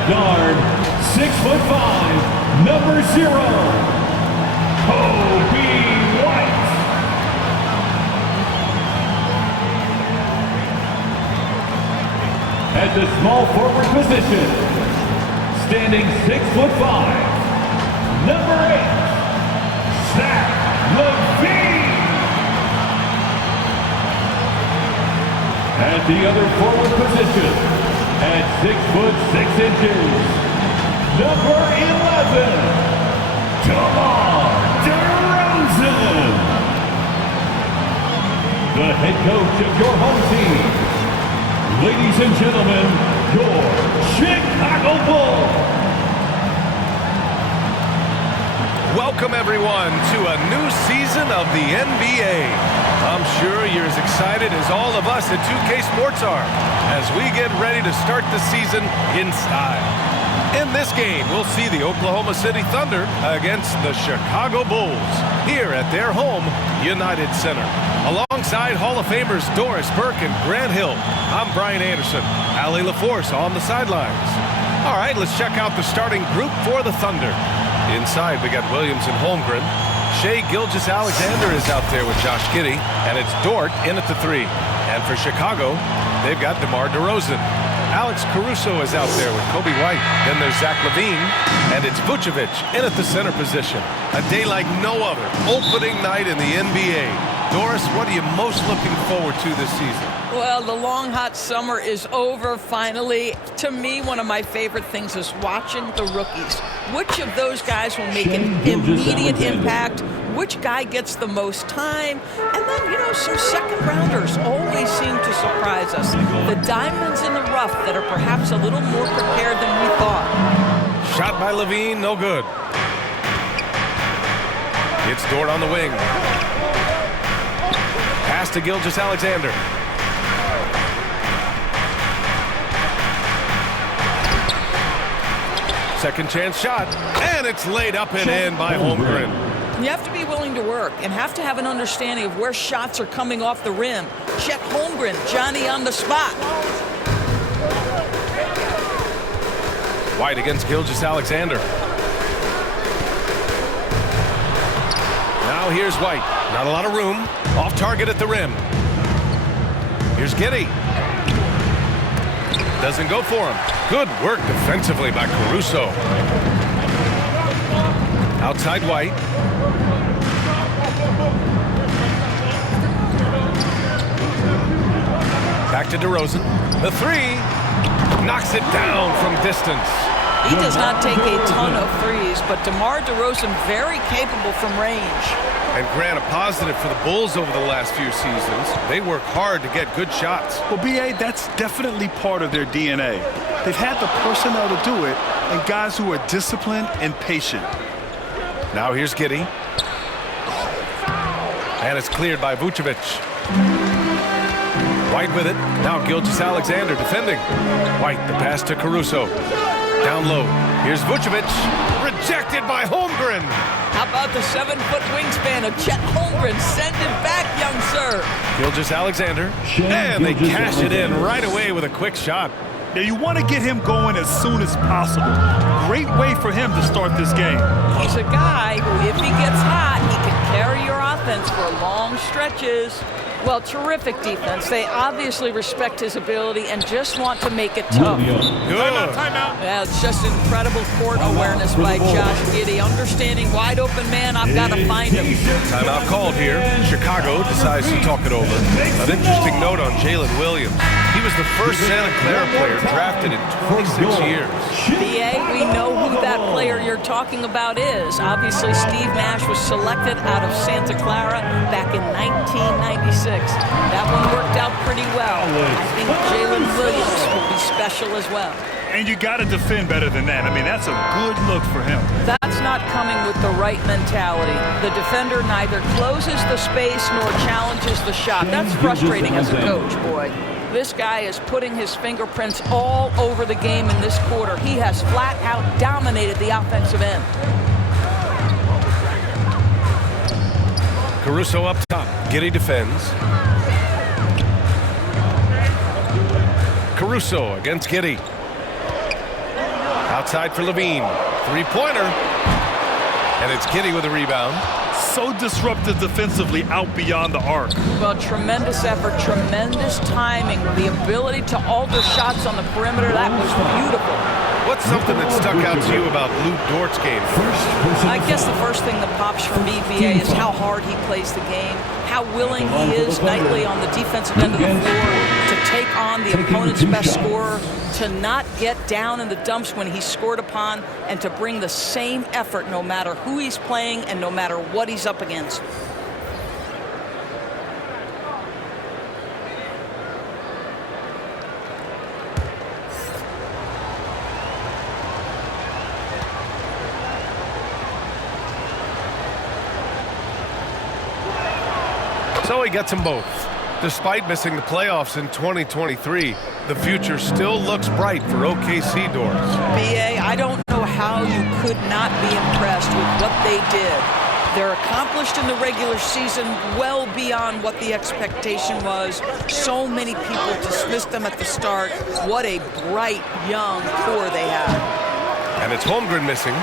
At guard, 6'5", number 0, Kobe White. At the small forward position, standing 6'5", number 8, Zach LaVine. At the other forward position, at 6'6", number 11, DeMar DeRozan. The head coach of your home team, ladies and gentlemen, your Chicago Bulls. Welcome, everyone, to a new season of the NBA. I'm sure you're as excited as all of us at 2K Sports are as we get ready to start the season in style. In this game, we'll see the Oklahoma City Thunder against the Chicago Bulls here at their home, United Center. Alongside Hall of Famers Doris Burke and Grant Hill, I'm Brian Anderson. Allie LaForce on the sidelines. All right, let's check out the starting group for the Thunder. Inside, we got Williams and Holmgren. Shai Gilgeous-Alexander is out there with Josh Giddey, and it's Dort in at the 3. And for Chicago, they've got DeMar DeRozan. Alex Caruso is out there with Kobe White. Then there's Zach LaVine, and it's Vucevic in at the center position. A day like no other, opening night in the NBA. Doris, what are you most looking forward to this season? Well, the long, hot summer is over finally. To me, one of my favorite things is watching the rookies. Which of those guys will make an immediate impact? Which guy gets the most time? And then, some second rounders always seem to surprise us. The diamonds in the rough that are perhaps a little more prepared than we thought. Shot by LaVine, no good. It's Dort on the wing. Pass to Gilgeous-Alexander. Second chance shot, and it's laid up and in by Holmgren. You have to be willing to work and have to have an understanding of where shots are coming off the rim. Chet Holmgren, Johnny on the spot. White against Gilgeous-Alexander. Now here's White. Not a lot of room. Off target at the rim. Here's Giddey. Doesn't go for him. Good work defensively by Caruso. Outside White. Back to DeRozan. The 3. Knocks it down from distance. He does not take a ton of threes, but DeMar DeRozan very capable from range. And Grant, a positive for the Bulls over the last few seasons. They work hard to get good shots. Well, B.A., that's definitely part of their DNA. They've had the personnel to do it, and guys who are disciplined and patient. Now here's Giddey. And it's cleared by Vucevic. White with it. Now Gilgeous-Alexander defending. White, the pass to Caruso. Down low. Here's Vucevic. Rejected by Holmgren. How about the 7-foot wingspan of Chet Holmgren? Send it back, young sir. Gilgeous-Alexander. And they cash it in right away with a quick shot. Yeah, you want to get him going as soon as possible. Great way for him to start this game. He's a guy who, if he gets hot, he can carry your offense for long stretches. Well, terrific defense. They obviously respect his ability and just want to make it tough. Good. Timeout. Yeah, it's just incredible court awareness by Josh Giddey. Understanding wide open man, I've got to find him. Timeout called here. Chicago decides to talk it over. An interesting note on Jalen Williams. He was the first Santa Clara player drafted in 26 years. B.A., we know who that player you're talking about is. Obviously, Steve Nash was selected out of Santa Clara back in 1996. That one worked out pretty well. I think Jalen Williams will be special as well. And you got to defend better than that. I mean, that's a good look for him. That's not coming with the right mentality. The defender neither closes the space nor challenges the shot. That's frustrating as a coach, boy. This guy is putting his fingerprints all over the game in this quarter. He has flat out dominated the offensive end. Caruso up top. Giddey defends. Caruso against Giddey. Outside for Levine. Three-pointer. And it's Kitty with a rebound. So disruptive defensively out beyond the arc. Well, tremendous effort, tremendous timing, the ability to alter shots on the perimeter. That was beautiful. What's something that stuck out to you about Lou Dort's game? I guess the first thing that pops for me, BA, is how hard he plays the game, how willing he is nightly on the defensive end of the floor to take on the opponent's best scorer, to not get down in the dumps when he's scored upon, and to bring the same effort no matter who he's playing and no matter what he's up against. So he gets them both. Despite missing the playoffs in 2023, the future still looks bright for OKC doors. BA, I don't know how you could not be impressed with what they did. They're accomplished in the regular season well beyond what the expectation was. So many people dismissed them at the start. What a bright, young core they have. And it's Holmgren missing.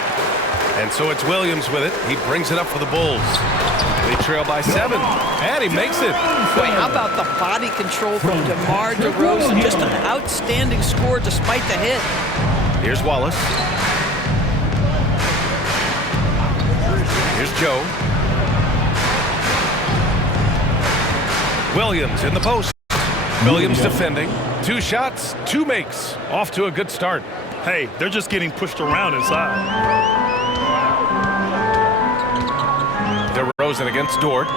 And so it's Williams with it. He brings it up for the Bulls. They trail by 7, and he makes it. Boy, how about the body control from DeMar DeRozan? Just an outstanding score despite the hit. Here's Wallace. Here's Joe. Williams in the post. Williams defending. 2 shots, 2 makes. Off to a good start. Hey, they're just getting pushed around inside. DeRozan against Dort.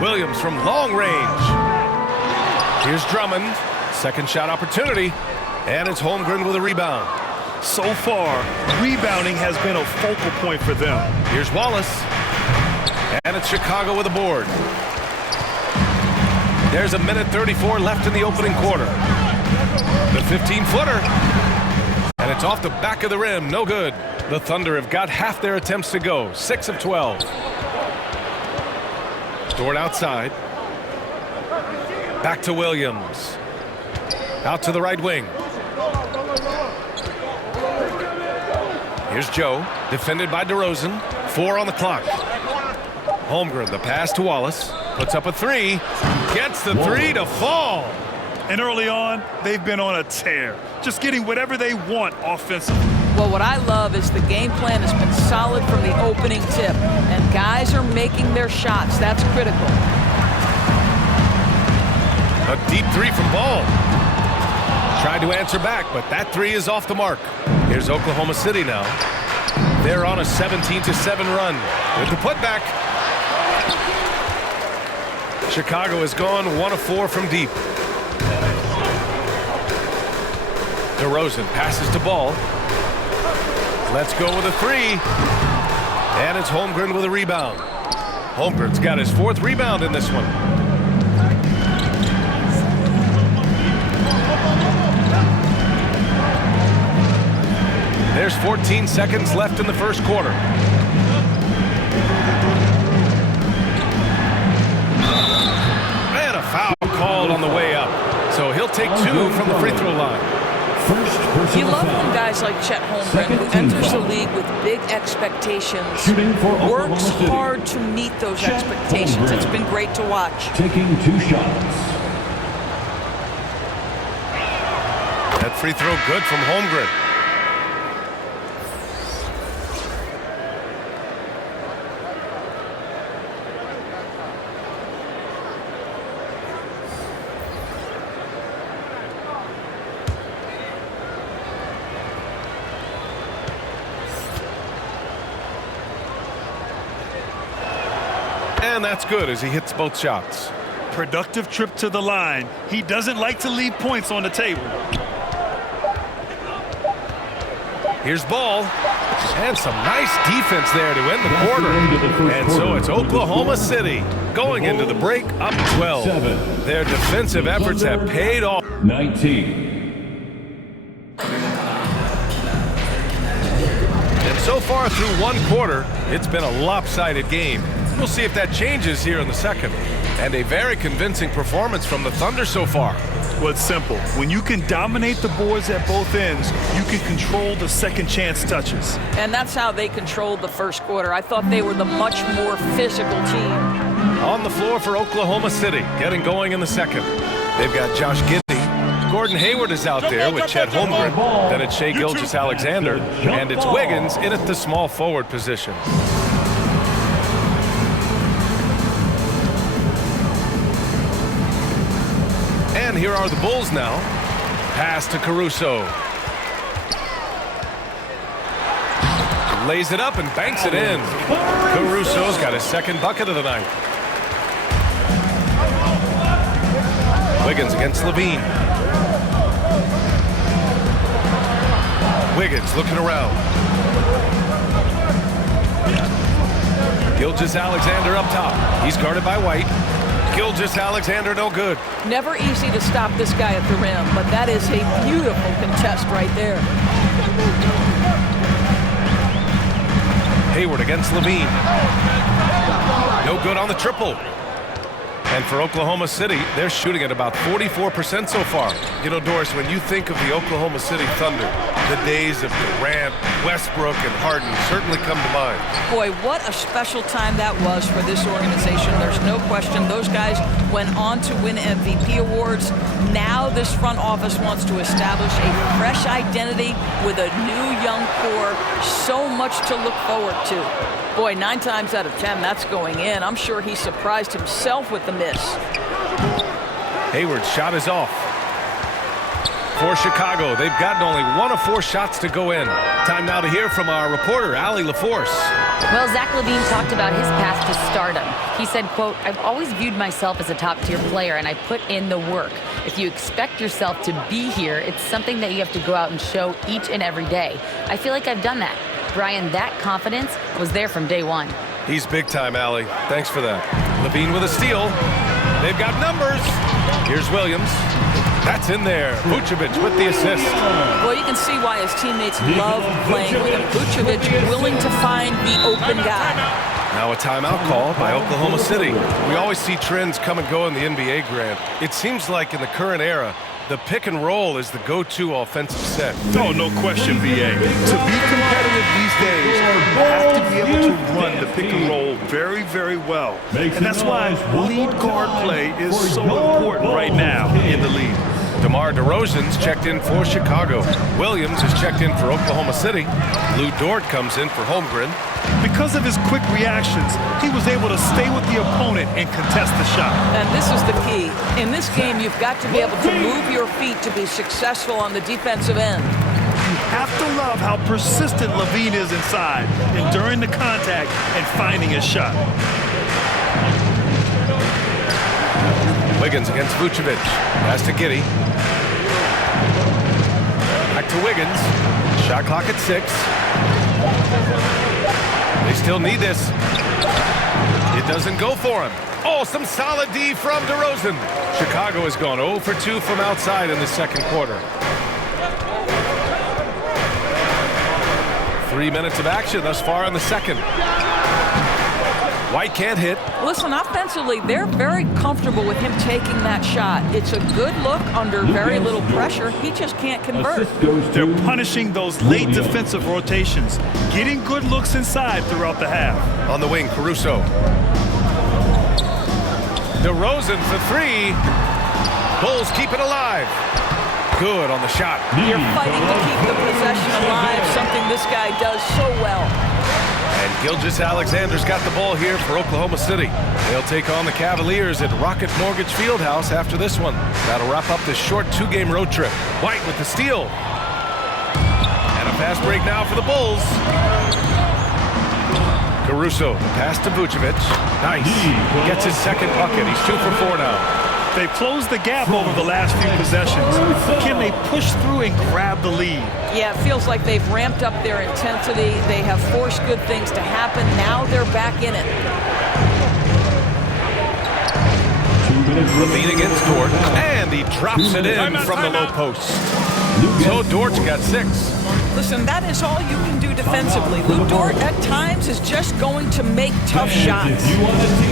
Williams from long range. Here's Drummond. Second shot opportunity. And it's Holmgren with a rebound. So far, rebounding has been a focal point for them. Here's Wallace. And it's Chicago with a board. There's a minute 34 left in the opening quarter. The 15-footer. And it's off the back of the rim. No good. The Thunder have got half their attempts to go. 6 of 12. Dort outside. Back to Williams. Out to the right wing. Here's Joe. Defended by DeRozan. 4 on the clock. Holmgren, the pass to Wallace. Puts up a 3. Gets the 3 to fall. And early on, they've been on a tear. Just getting whatever they want offensively. Well, what I love is the game plan has been solid from the opening tip, and guys are making their shots. That's critical. A deep 3 from Ball. Tried to answer back, but that 3 is off the mark. Here's Oklahoma City now. They're on a 17-7 run with the putback. Chicago has gone 1 of 4 from deep. DeRozan passes to Ball. Let's go with a 3. And it's Holmgren with a rebound. Holmgren's got his 4th rebound in this one. There's 14 seconds left in the first quarter. And a foul called on the way up. So he'll take 2 from the free throw line. You love when guys like Chet Holmgren, who enters the league with big expectations, works hard to meet those expectations. It's been great to watch. Taking 2 shots. That free throw good from Holmgren. And that's good as he hits both shots. Productive trip to the line. He doesn't like to leave points on the table. Here's Ball. And some nice defense there to end the quarter. And so it's Oklahoma City going into the break up 12. Their defensive efforts have paid off. 19. And so far through 1 quarter, it's been a lopsided game. We'll see if that changes here in the second. And a very convincing performance from the Thunder so far. Well, it's simple. When you can dominate the boards at both ends, you can control the second chance touches. And that's how they controlled the first quarter. I thought they were the much more physical team. On the floor for Oklahoma City, getting going in the second. They've got Josh Giddey. Gordon Hayward is out there with Chet Holmgren. Then it's Shai Gilgeous-Alexander. And it's Wiggins in at the small forward position. And here are the Bulls now. Pass to Caruso. Lays it up and banks it in. Caruso's got his second bucket of the night. Wiggins against Levine. Wiggins looking around. Gilgeous-Alexander up top. He's guarded by White. Gilgeous-Alexander no good. Never easy to stop this guy at the rim, but that is a beautiful contest right there. Hayward against Levine. No good on the triple. And for Oklahoma City, they're shooting at about 44% so far. You know, Doris, when you think of the Oklahoma City Thunder, the days of Durant, Westbrook, and Harden certainly come to mind. Boy, what a special time that was for this organization. There's no question those guys went on to win MVP awards. Now this front office wants to establish a fresh identity with a new young core. So much to look forward to. Boy, 9 times out of 10, that's going in. I'm sure he surprised himself with the miss. Hayward's shot is off. For Chicago, they've gotten only 1 of 4 shots to go in. Time now to hear from our reporter, Allie LaForce. Well, Zach LaVine talked about his path to stardom. He said, quote, "I've always viewed myself as a top-tier player, and I put in the work. If you expect yourself to be here, it's something that you have to go out and show each and every day. I feel like I've done that." Brian, that confidence was there from day one. He's big time, Allie. Thanks for that. Levine with a steal. They've got numbers. Here's Williams. That's in there. Vucevic with the assist. Well, you can see why his teammates love playing with him. Vucevic willing to find the open guy. Now a timeout call by Oklahoma City. We always see trends come and go in the NBA, Grant. It seems like in the current era, the pick and roll is the go-to offensive set. Oh, no question, BA. To be competitive these days, you have to be able to run the pick and roll very, very well. And that's why lead guard play is so important right now in the league. DeMar DeRozan's checked in for Chicago. Williams is checked in for Oklahoma City. Lou Dort comes in for Holmgren. Because of his quick reactions, he was able to stay with the opponent and contest the shot. And this is the key. In this game, you've got to be able to move your feet to be successful on the defensive end. You have to love how persistent Levine is inside, enduring the contact and finding his shot. Wiggins against Vucevic. Pass to Giddey. Back to Wiggins. Shot clock at 6. They still need this. It doesn't go for him. Oh, some solid D from DeRozan. Chicago has gone 0 for 2 from outside in the second quarter. 3 minutes of action thus far in the second. White can't hit. Listen, offensively, they're very comfortable with him taking that shot. It's a good look under very little pressure. He just can't convert. They're punishing those late defensive rotations, getting good looks inside throughout the half. On the wing, Caruso. DeRozan for 3. Bulls keep it alive. Good on the shot. You're fighting to keep the possession alive, something this guy does so well. And Gilgeous-Alexander's got the ball here for Oklahoma City. They'll take on the Cavaliers at Rocket Mortgage Fieldhouse after this one. That'll wrap up this short 2-game road trip. White with the steal. And a fast break now for the Bulls. Caruso, pass to Vucevic. Nice. Gets his second bucket. He's 2 for 4 now. They've closed the gap over the last few possessions. Can they push through and grab the lead? Yeah, it feels like they've ramped up their intensity. They have forced good things to happen. Now they're back in it. Levine against Dort, and he drops it in from the low post. So Dort's got 6. Listen, that is all you can do defensively. Lou Dort, at times, is just going to make tough shots.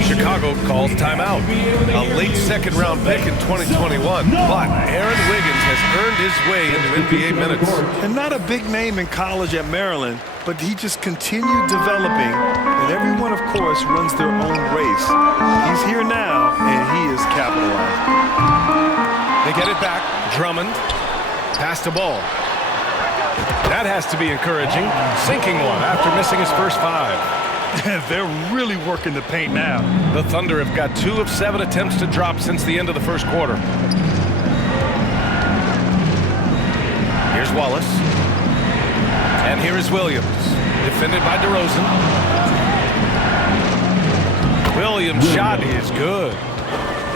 Chicago calls timeout. A late second-round pick in 2021, but Aaron Wiggins has earned his way into NBA minutes. And not a big name in college at Maryland, but he just continued developing, and everyone, of course, runs their own race. He's here now, and he is capitalizing. They get it back. Drummond. Pass the ball. That has to be encouraging. Sinking one after missing his first 5. They're really working the paint now. The Thunder have got 2 of 7 attempts to drop since the end of the first quarter. Here's Wallace. And here is Williams. Defended by DeRozan. Williams' shot is good.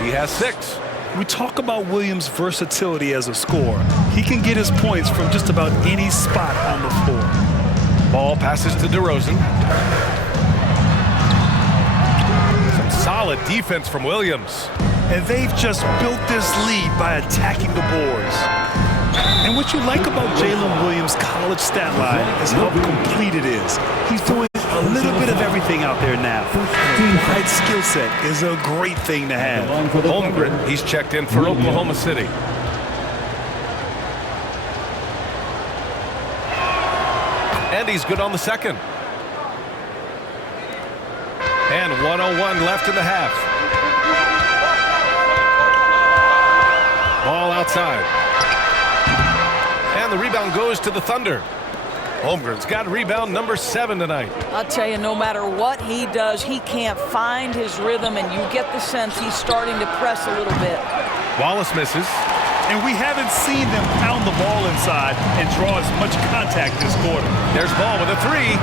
He has 6. We talk about Williams' versatility as a scorer. He can get his points from just about any spot on the floor. Ball passes to DeRozan. Some solid defense from Williams. And they've just built this lead by attacking the boards. And what you like about Jalen Williams' college stat line is how complete it is. He's doing a little bit of everything out there now. A wide skill set is a great thing to have. Holmgren, he's checked in for Oklahoma City. And he's good on the second. And 1:01 left in the half. Ball outside. And the rebound goes to the Thunder. Holmgren's got rebound number 7 tonight. I'll tell you, no matter what he does, he can't find his rhythm, and you get the sense he's starting to press a little bit. Wallace misses. And we haven't seen them pound the ball inside and draw as much contact this quarter. There's Ball with a 3.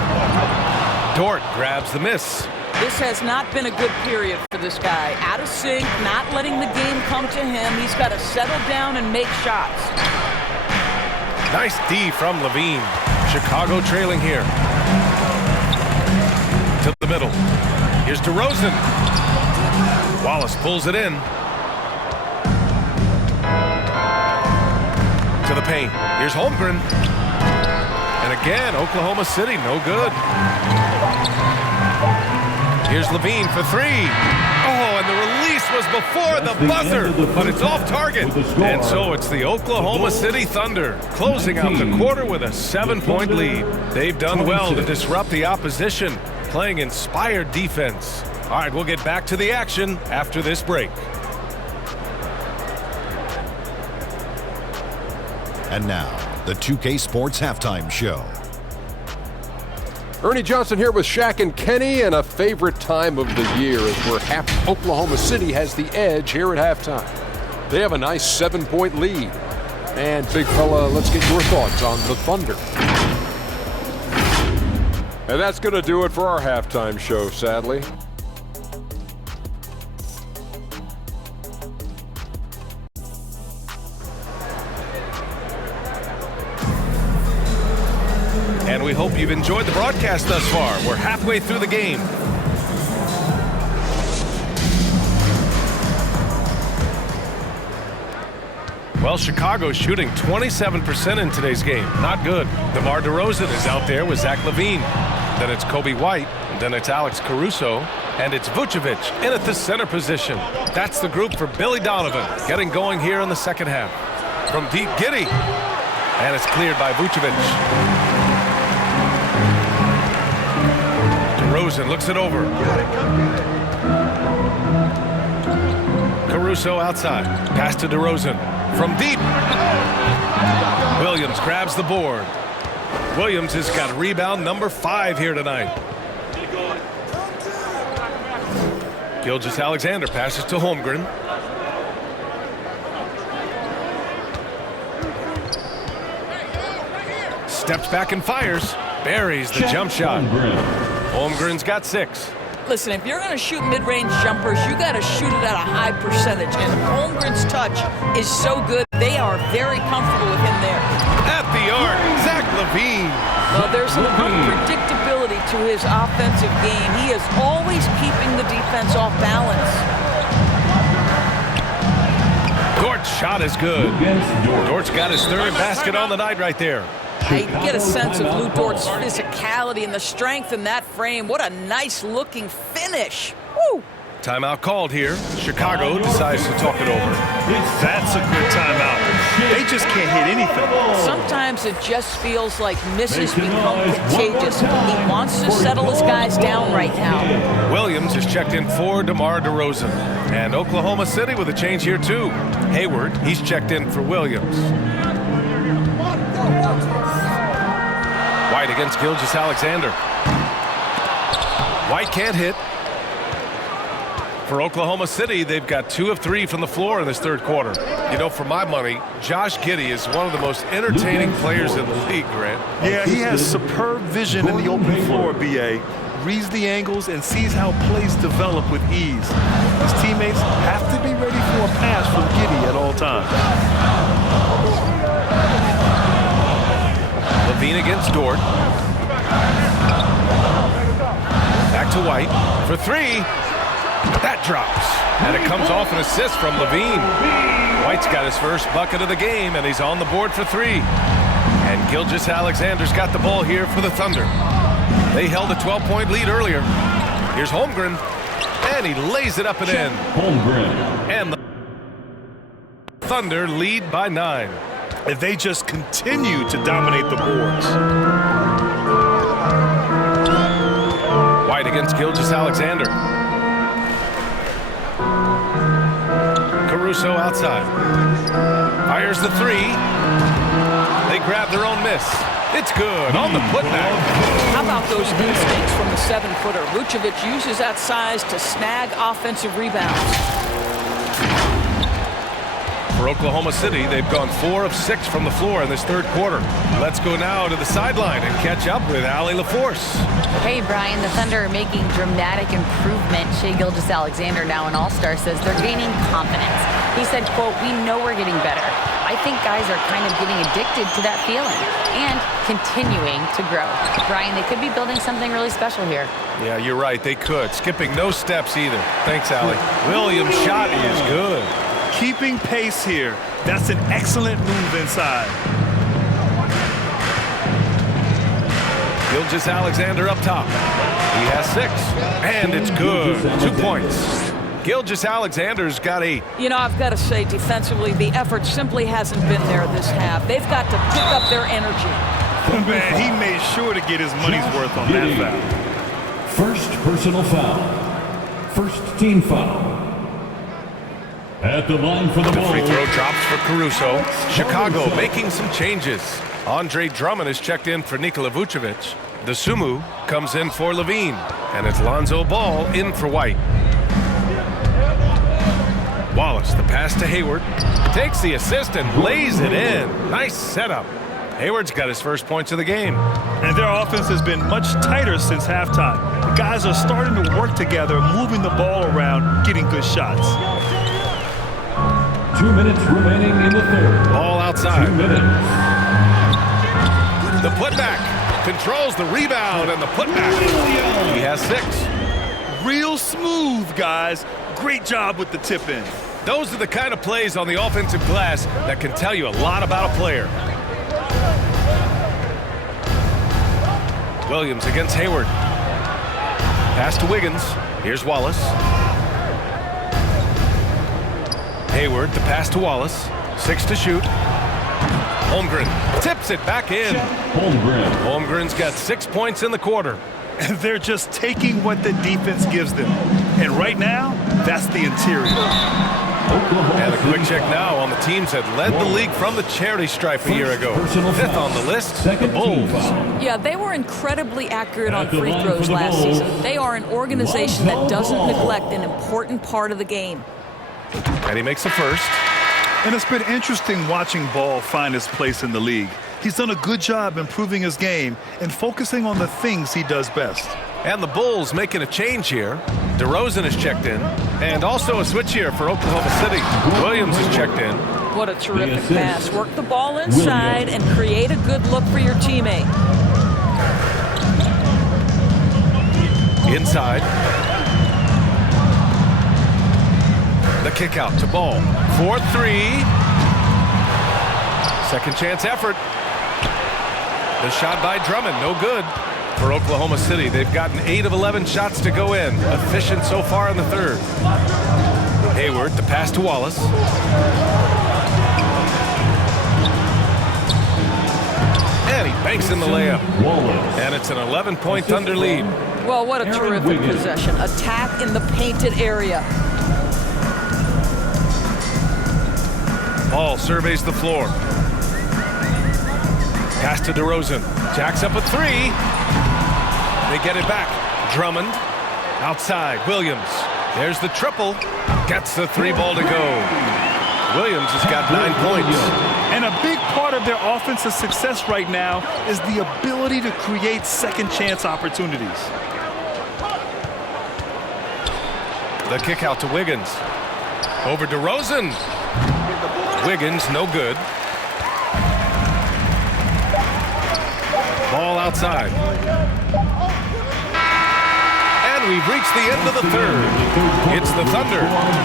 Dort grabs the miss. This has not been a good period for this guy. Out of sync, not letting the game come to him. He's got to settle down and make shots. Nice D from Levine. Chicago trailing here. To the middle. Here's DeRozan. Wallace pulls it in. To the paint. Here's Holmgren. And again, Oklahoma City, no good. Here's Levine for 3. Oh, and the release was before the buzzer, but it's off target. And so it's the Oklahoma City Thunder closing out the quarter with a 7-point lead. They've done well to disrupt the opposition, playing inspired defense. All right, we'll get back to the action after this break. And now, the 2K Sports Halftime Show. Ernie Johnson here with Shaq and Kenny, and a favorite time of the year is where Oklahoma City has the edge here at halftime. They have a nice 7-point lead. And big fella, let's get your thoughts on the Thunder. And that's going to do it for our halftime show, sadly. And we hope you've enjoyed the broadcast thus far. We're halfway through the game. Well, Chicago's shooting 27% in today's game. Not good. DeMar DeRozan is out there with Zach LaVine. Then it's Kobe White. Then it's Alex Caruso. And it's Vucevic in at the center position. That's the group for Billy Donovan getting going here in the second half. From deep, Giddey. And it's cleared by Vucevic. DeRozan looks it over. Caruso outside. Pass to DeRozan. From deep. Williams grabs the board. Williams has got rebound number 5 here tonight. Gilgeous-Alexander passes to Holmgren. Steps back and fires. Buries the jump shot. Holmgren's got 6. Listen, if you're going to shoot mid-range jumpers, you got to shoot it at a high percentage. And Holmgren's touch is so good, they are very comfortable with him there. At the arc, Zach LaVine. Well, there's an unpredictability to his offensive game. He is always keeping the defense off balance. Dort's shot is good. Dort's got his 3rd basket on the night right there. I get a sense of Lou Dort's physicality and the strength in that frame. What a nice-looking finish. Woo! Timeout called here. Chicago decides to talk it over. That's a good timeout. They just can't hit anything. Sometimes it just feels like misses become contagious. He wants to settle his guys down right now. Williams is checked in for DeMar DeRozan. And Oklahoma City with a change here, too. Hayward, he's checked in for Williams. White against Gilgeous-Alexander. White can't hit. For Oklahoma City, they've got 2 of 3 from the floor in this third quarter. You know, for my money, Josh Giddey is one of the most entertaining players in the league, Grant. Yeah, he has superb vision in the open floor, B.A. Reads the angles and sees how plays develop with ease. His teammates have to be ready for a pass from Giddey at all times. Levine against Dort. Back to White for 3. That drops, and it comes off an assist from Levine. White's got his first bucket of the game, and he's on the board for 3. And Gilgeous-Alexander's got the ball here for the Thunder. They held a 12-point lead earlier. Here's Holmgren, and he lays it up and in. Holmgren. And the Thunder lead by 9. If they just continue to dominate the boards. White against Gilgeous-Alexander. Caruso outside. Fires the 3. They grab their own miss. It's good on the putback. How about those instincts from the 7-footer? Vucevic uses that size to snag offensive rebounds. For Oklahoma City, they've gone 4 of 6 from the floor in this third quarter. Let's go now to the sideline and catch up with Allie LaForce. Hey, Brian, the Thunder are making dramatic improvement. Shai Gilgeous-Alexander, now an all-star, says they're gaining confidence. He said, quote, "We know we're getting better. I think guys are kind of getting addicted to that feeling and continuing to grow." Brian, they could be building something really special here. Yeah, you're right. They could. Skipping no steps either. Thanks, Allie. Williams' shot is good. Keeping pace here. That's an excellent move inside. Gilgeous-Alexander up top. He has 6, and it's good. 2 points. Gilgeous-Alexander's got 8. You know, I've got to say, defensively, the effort simply hasn't been there this half. They've got to pick up their energy. Man, he made sure to get his money's worth on that foul. First personal foul. First team foul. At the line for the The free Bulls. throw drops for Caruso. Chicago making some changes. Andre Drummond is checked in for Nikola Vucevic. The Sumu comes in for Levine. And it's Lonzo Ball in for White. Wallace, the pass to Hayward. Takes the assist and lays it in. Nice setup. Hayward's got his first points of the game. And their offense has been much tighter since halftime. The guys are starting to work together, moving the ball around, getting good shots. 2 minutes remaining in the third. Ball outside. 2 minutes. The putback controls the rebound and the putback. He has 6. Real smooth, guys. Great job with the tip in. Those are the kind of plays on the offensive glass that can tell you a lot about a player. Williams against Hayward. Pass to Wiggins. Here's Wallace. Hayward, the pass to Wallace. 6 to shoot. Holmgren tips it back in. Holmgren. Holmgren's got 6 points in the quarter. And they're just taking what the defense gives them. And right now, that's the interior. And a quick check now on the teams that led the league from the charity stripe a year ago. 5th on the list, the Bulls. Yeah, they were incredibly accurate on free throws last season. They are an organization that doesn't neglect an important part of the game. And he makes the first. And it's been interesting watching Ball find his place in the league. He's done a good job improving his game and focusing on the things he does best. And the Bulls making a change here. DeRozan is checked in. And also a switch here for Oklahoma City. Williams is checked in. What a terrific pass. Work the ball inside and create a good look for your teammate. Inside. The kick out to Ball. 4-3. Second chance effort. The shot by Drummond, no good for Oklahoma City. They've gotten 8 of 11 shots to go in. Efficient so far in the third. Hayward, the pass to Wallace. And he banks in the layup. And it's an 11-point Thunder lead. Well, what a terrific possession. Attack in the painted area. Ball surveys the floor. Pass to DeRozan. Jacks up a three. They get it back. Drummond. Outside. Williams. There's the triple. Gets the three ball to go. Williams has got 9 points. And a big part of their offensive success right now is the ability to create second chance opportunities. The kick out to Wiggins. Over DeRozan. Wiggins, no good. Ball outside. And we've reached the end of the third. It's the Thunder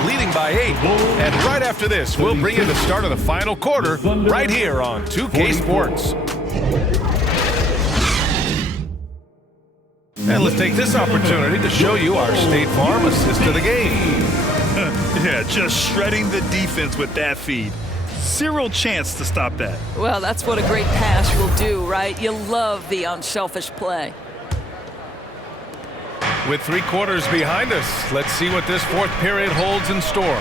leading by 8. And right after this, we'll bring you the start of the final quarter right here on 2K Sports. And let's take this opportunity to show you our State Farm assist of the game. Yeah, just shredding the defense with that feed. Zero chance to stop that. Well, that's what a great pass will do, right? You love the unselfish play. With 3 quarters behind us, let's see what this fourth period holds in store.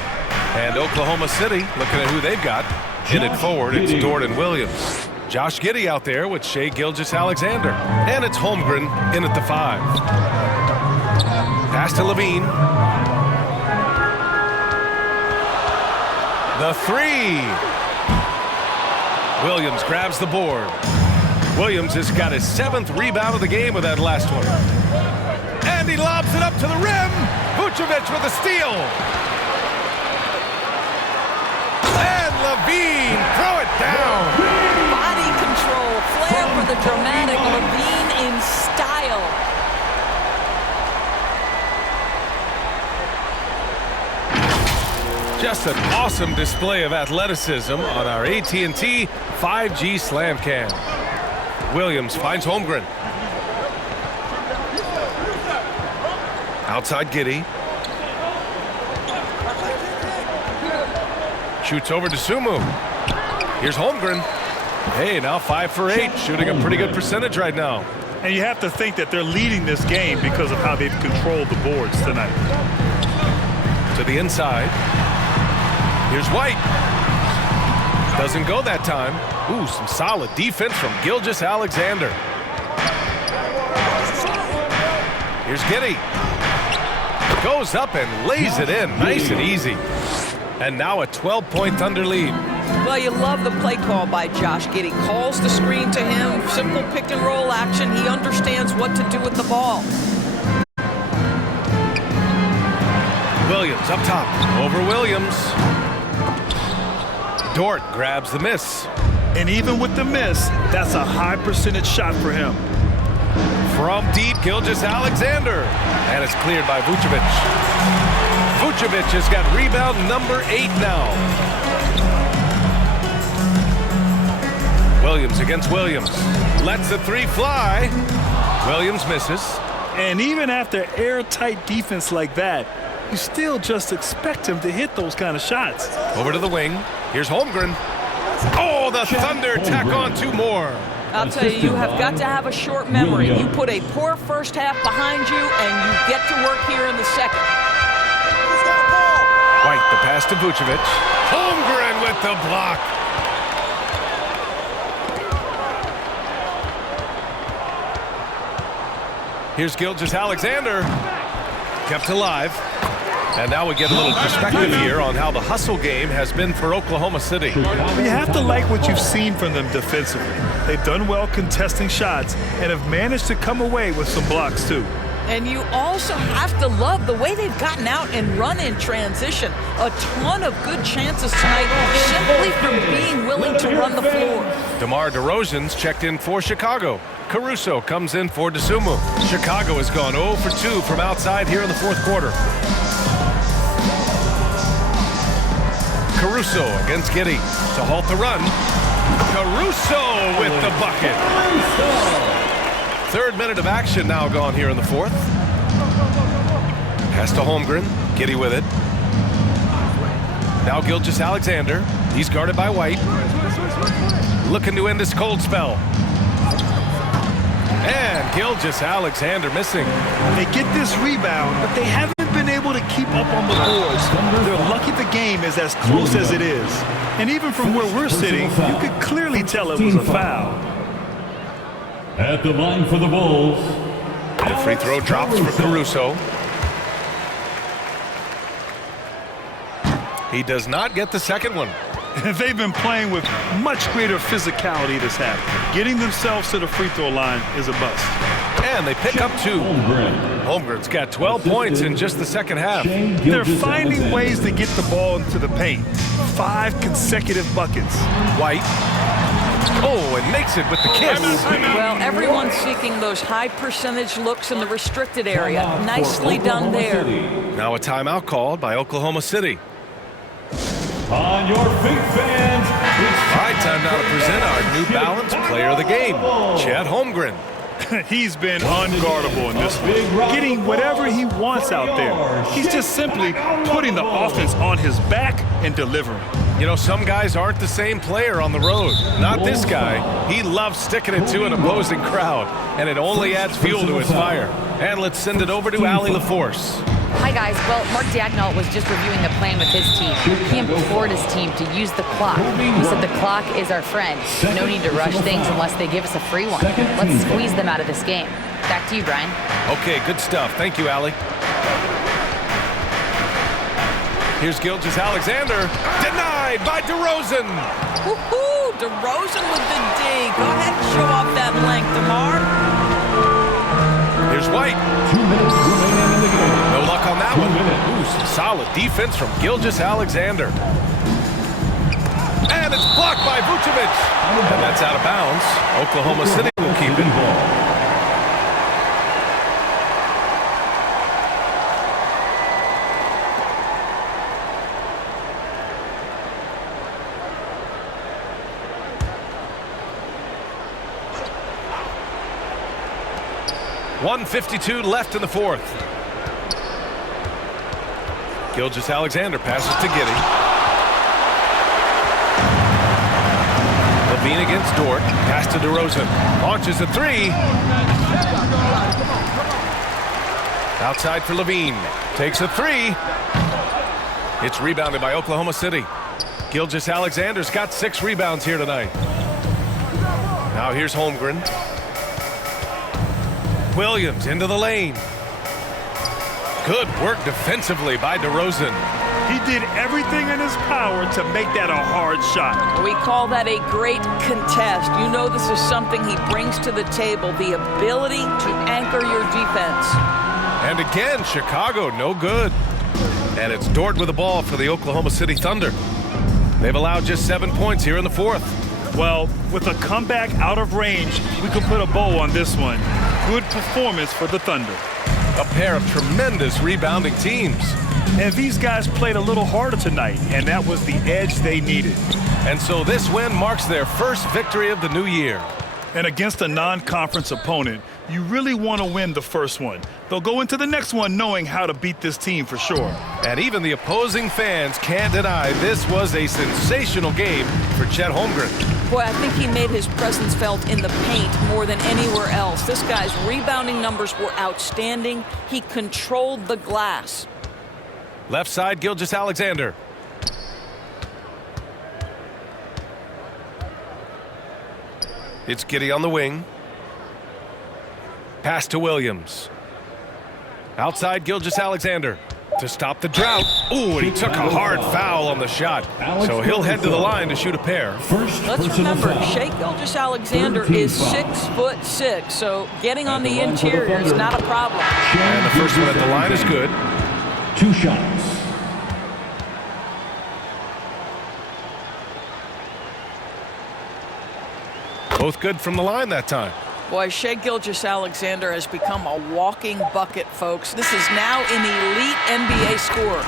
And Oklahoma City, looking at who they've got, in it forward, it's Dort and Williams. Josh Giddey out there with Shai Gilgeous-Alexander. And it's Holmgren in at the 5. Pass to Levine. The 3. Williams grabs the board. Williams has got his 7th rebound of the game with that last one. And he lobs it up to the rim. Vucevic with a steal. And Levine, throw it down. Body control, flair for the dramatic. Levine in style. Just an awesome display of athleticism on our AT&T 5G Slam Cam. Williams finds Holmgren. Outside Giddey. Shoots over to Sumu. Here's Holmgren. Hey, now 5 for 8, shooting a pretty good percentage right now. And you have to think that they're leading this game because of how they've controlled the boards tonight. To the inside. Here's White. Doesn't go that time. Ooh, some solid defense from Gilgeous-Alexander. Here's Giddey. Goes up and lays it in. Nice and easy. And now a 12-point Thunder lead. Well, you love the play call by Josh Giddey. Calls the screen to him. Simple pick and roll action. He understands what to do with the ball. Williams up top. Over Williams. Dort grabs the miss. And even with the miss, that's a high percentage shot for him. From deep, Gilgeous-Alexander. And it's cleared by Vucevic. Vucevic has got rebound number 8 now. Williams against Williams. Lets the 3 fly. Williams misses. And even after airtight defense like that, you still just expect him to hit those kind of shots. Over to the wing. Here's Holmgren. Oh, the Thunder tack on 2 more. I'll tell you, you have got to have a short memory. You put a poor first half behind you, and you get to work here in the second. White, the pass to Vucevic. Holmgren with the block. Here's Gilgeous-Alexander. Kept alive. And now we get a little perspective here on how the hustle game has been for Oklahoma City. You have to like what you've seen from them defensively. They've done well contesting shots and have managed to come away with some blocks too. And you also have to love the way they've gotten out and run in transition. A ton of good chances tonight simply from being willing to run the floor. DeMar DeRozan's checked in for Chicago. Caruso comes in for DeSumo. Chicago has gone 0 for 2 from outside here in the fourth quarter. Caruso against Giddey to halt the run. Caruso with the bucket. Third minute of action now gone here in the fourth. Pass to Holmgren. Giddy with it. Now Gilgeous-Alexander. He's guarded by White. Looking to end this cold spell. And Gilgeous-Alexander missing. They get this rebound, but they haven't been able to keep up on the boards. They're lucky the game is as close as it is. And even from where we're sitting, you could clearly tell it was a foul. At the line for the Bulls. The free throw drops for Caruso. He does not get the second one. They've been playing with much greater physicality this half. Getting themselves to the free throw line is a bust. And they pick up 2. Holmgren's got 12 points in just the second half. They're finding ways to get the ball into the paint. 5 consecutive buckets. White. Oh, and makes it with the kiss. Well, everyone's seeking those high percentage looks in the restricted area. Nicely done there. Now a timeout called by Oklahoma City. On your feet, fans. All right, time now to present our New Balance Player of the Game, Chet Holmgren. He's been unguardable in this one, getting whatever he wants out there. He's just simply putting the offense on his back and delivering. You know, some guys aren't the same player on the road. Not this guy. He loves sticking it to an opposing crowd, and it only adds fuel to his fire. And let's send it over to Allie LaForce. Hi, guys. Well, Mark Dagnall was just reviewing the plan with his team. He implored his team to use the clock. He said the clock is our friend. No need to rush things unless they give us a free one. Let's squeeze them out of this game. Back to you, Brian. Okay, good stuff. Thank you, Allie. Here's Gilgeous-Alexander. Denied by DeRozan. Woohoo! DeRozan with the D. Go ahead and show off that length, DeMar. Here's White. 2 minutes remaining in the game. No luck on that one. Ooh, some solid defense from Gilgeous-Alexander. And it's blocked by Vucevic. And that's out of bounds. Oklahoma City will keep it. .152 left in the fourth. Gilgeous-Alexander passes to Giddy. Levine against Dort. Pass to DeRozan. Launches a 3. Outside for Levine. Takes a 3. It's rebounded by Oklahoma City. Gilgeous-Alexander's got 6 rebounds here tonight. Now here's Holmgren. Williams into the lane. Good work defensively by DeRozan. He did everything in his power to make that a hard shot. We call that a great contest. You know this is something he brings to the table, the ability to anchor your defense. And again, Chicago no good. And it's Dort with the ball for the Oklahoma City Thunder. They've allowed just 7 points here in the fourth. Well, with a comeback out of range, we can put a bow on this one. Good performance for the Thunder. A pair of tremendous rebounding teams. And these guys played a little harder tonight, and that was the edge they needed. And so this win marks their first victory of the new year. And against a non-conference opponent, you really want to win the first one. They'll go into the next one knowing how to beat this team for sure. And even the opposing fans can't deny this was a sensational game for Chet Holmgren. Boy, I think he made his presence felt in the paint more than anywhere else. This guy's rebounding numbers were outstanding. He controlled the glass. Left side, Gilgeous-Alexander. It's Giddy on the wing. Pass to Williams. Outside, Gilgeous-Alexander to stop the drought. Ooh, and he took a hard foul on the shot. So he'll head to the line to shoot a pair. Let's remember, Shai Gilgeous-Alexander is 6'6", so getting on the interior is not a problem. And the first one at the line is good. 2 shots. Both good from the line that time. Boy, Shai Gilgeous-Alexander has become a walking bucket, folks. This is now an elite NBA scorer.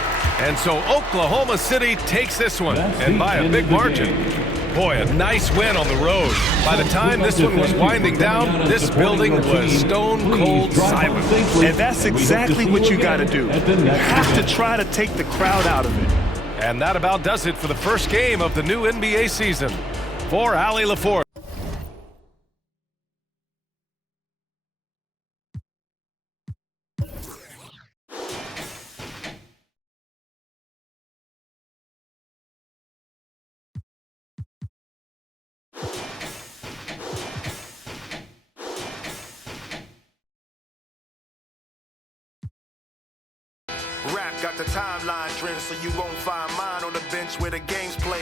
And so Oklahoma City takes this one, and by a big margin. Boy, a nice win on the road. By the time this one was winding down, this building was stone cold silent. And that's exactly what you got to do. You have to try to take the crowd out of it. And that about does it for the first game of the new NBA season. For Allie LaForce. Rap got the timeline driven so you won't find mine on the bench where the game's played.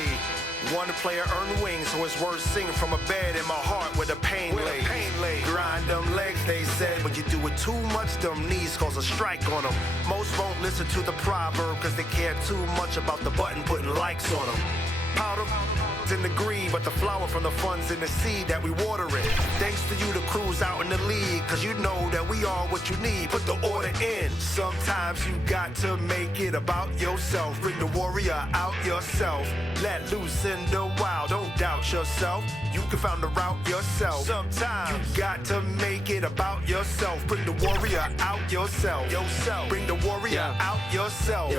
One player earned wings, so it's worth singing from a bed in my heart where the pain lay. Grind them legs, they said, but you do it too much, them knees cause a strike on them. Most won't listen to the proverb cause they care too much about the button putting likes on them. Powder in the green, but the flower from the funds in the seed that we water it. Thanks to you, the crew's out in the league, cause you know that we are what you need. Put the order in. Sometimes you got to make it about yourself. Bring the warrior out yourself. Let loose in the wild. Don't doubt yourself. You can find the route yourself. Sometimes you got to make it about yourself. Bring the warrior out yourself. Bring the warrior out yourself.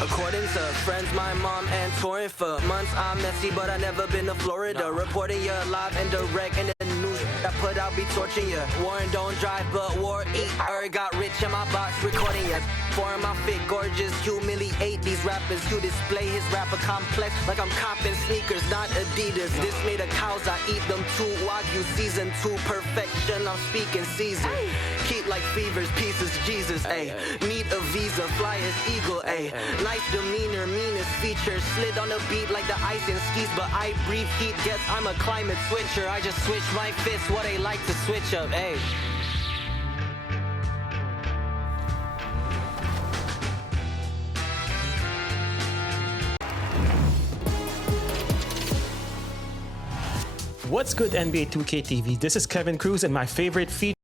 According to friends, my mom and touring for months, I'm messy, but I never been to Florida. Reporting you live and direct, and the news I put out be torching you. Warren don't drive, but war eat. Got rich in my box, recording you. For my fit, gorgeous, humiliate these rappers. You display his rapper complex like I'm copping sneakers, not Adidas. This made of cows, I eat them too. Wagyu season 2, perfection. I'm speaking season. Keep like fevers, pieces, Jesus. Ayy, need a visa, fly as eagle. Ayy, nice demeanor, meanest features. Slid on the beat like the ice and skis, but I breathe heat. Guess I'm a climate switcher. I just switch my fists, what they like to switch up. Ayy. What's good, NBA 2K TV? This is Kevin Cruz, and my favorite feature.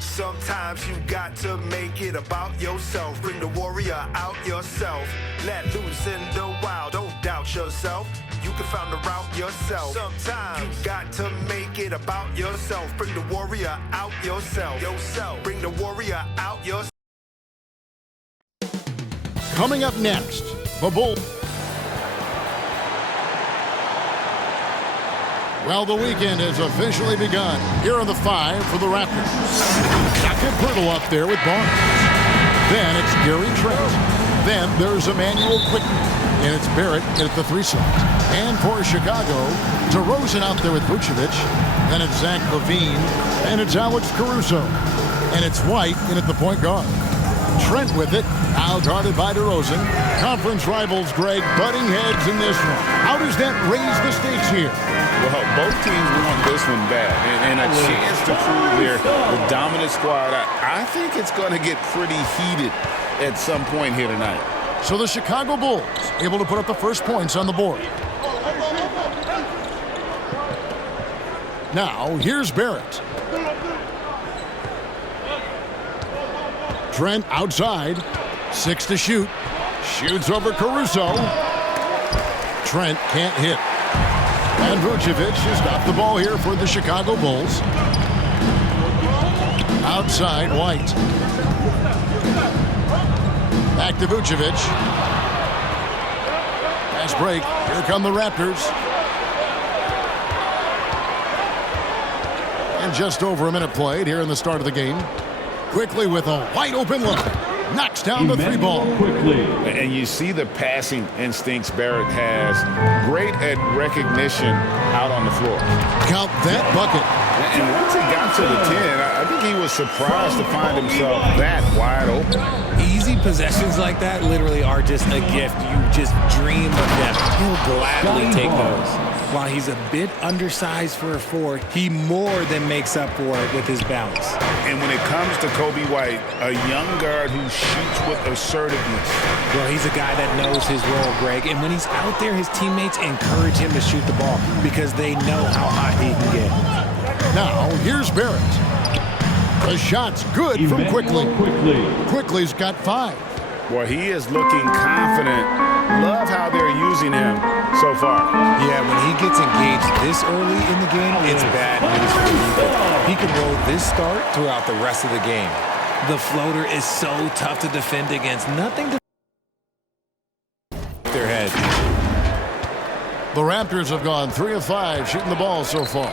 Sometimes you got to make it about yourself. Bring the warrior out yourself. Let loose in the wild. Don't doubt yourself. You can find the route yourself. Sometimes you got to make it about yourself. Bring the warrior out yourself. Bring the warrior out yourself. Coming up next, the Bulls. Well, the weekend has officially begun. Here are the 5 for the Raptors. Jakob Poeltl up there with Barnes. Then it's Gary Trent. Then there's Emmanuel Quickly. And it's Barrett at the 3 slot. And for Chicago, DeRozan out there with Vucevic. Then it's Zach LaVine. And it's Alex Caruso. And it's White in at the point guard. Trent with it, now guarded by DeRozan. Conference rivals, Greg, butting heads in this one. How does that raise the stakes here? Well, both teams want this one bad, and a chance to prove the dominant squad. I think it's going to get pretty heated at some point here tonight. So the Chicago Bulls able to put up the first points on the board. Now, here's Barrett. Trent outside. 6 to shoot. Shoots over Caruso. Trent can't hit. And Vucevic has got the ball here for the Chicago Bulls. Outside, White. Back to Vucevic. Fast break. Here come the Raptors. And just over a minute played here in the start of the game. Quickly with a wide open look. Knocks down the 3 ball. And you see the passing instincts Barrett has. Great at recognition out on the floor. Count that bucket. And once he got to the 10, I think he was surprised to find himself that wide open. Easy possessions like that literally are just a gift. You just dream of them. He'll gladly take those. While he's a bit undersized for a 4, he more than makes up for it with his balance. And when it comes to Kobe White, a young guard who shoots with assertiveness. Well, he's a guy that knows his role, Greg. And when he's out there, his teammates encourage him to shoot the ball because they know how hot he can get. Now, here's Barrett. The shot's good from Quickly. Quickly's got 5. Boy, he is looking confident. Love how they're using him so far. Yeah, when he gets engaged this early in the game, it's bad news for the defense. He can roll this start throughout the rest of the game. The floater is so tough to defend against. Nothing to their head. The Raptors have gone 3 of 5 shooting the ball so far.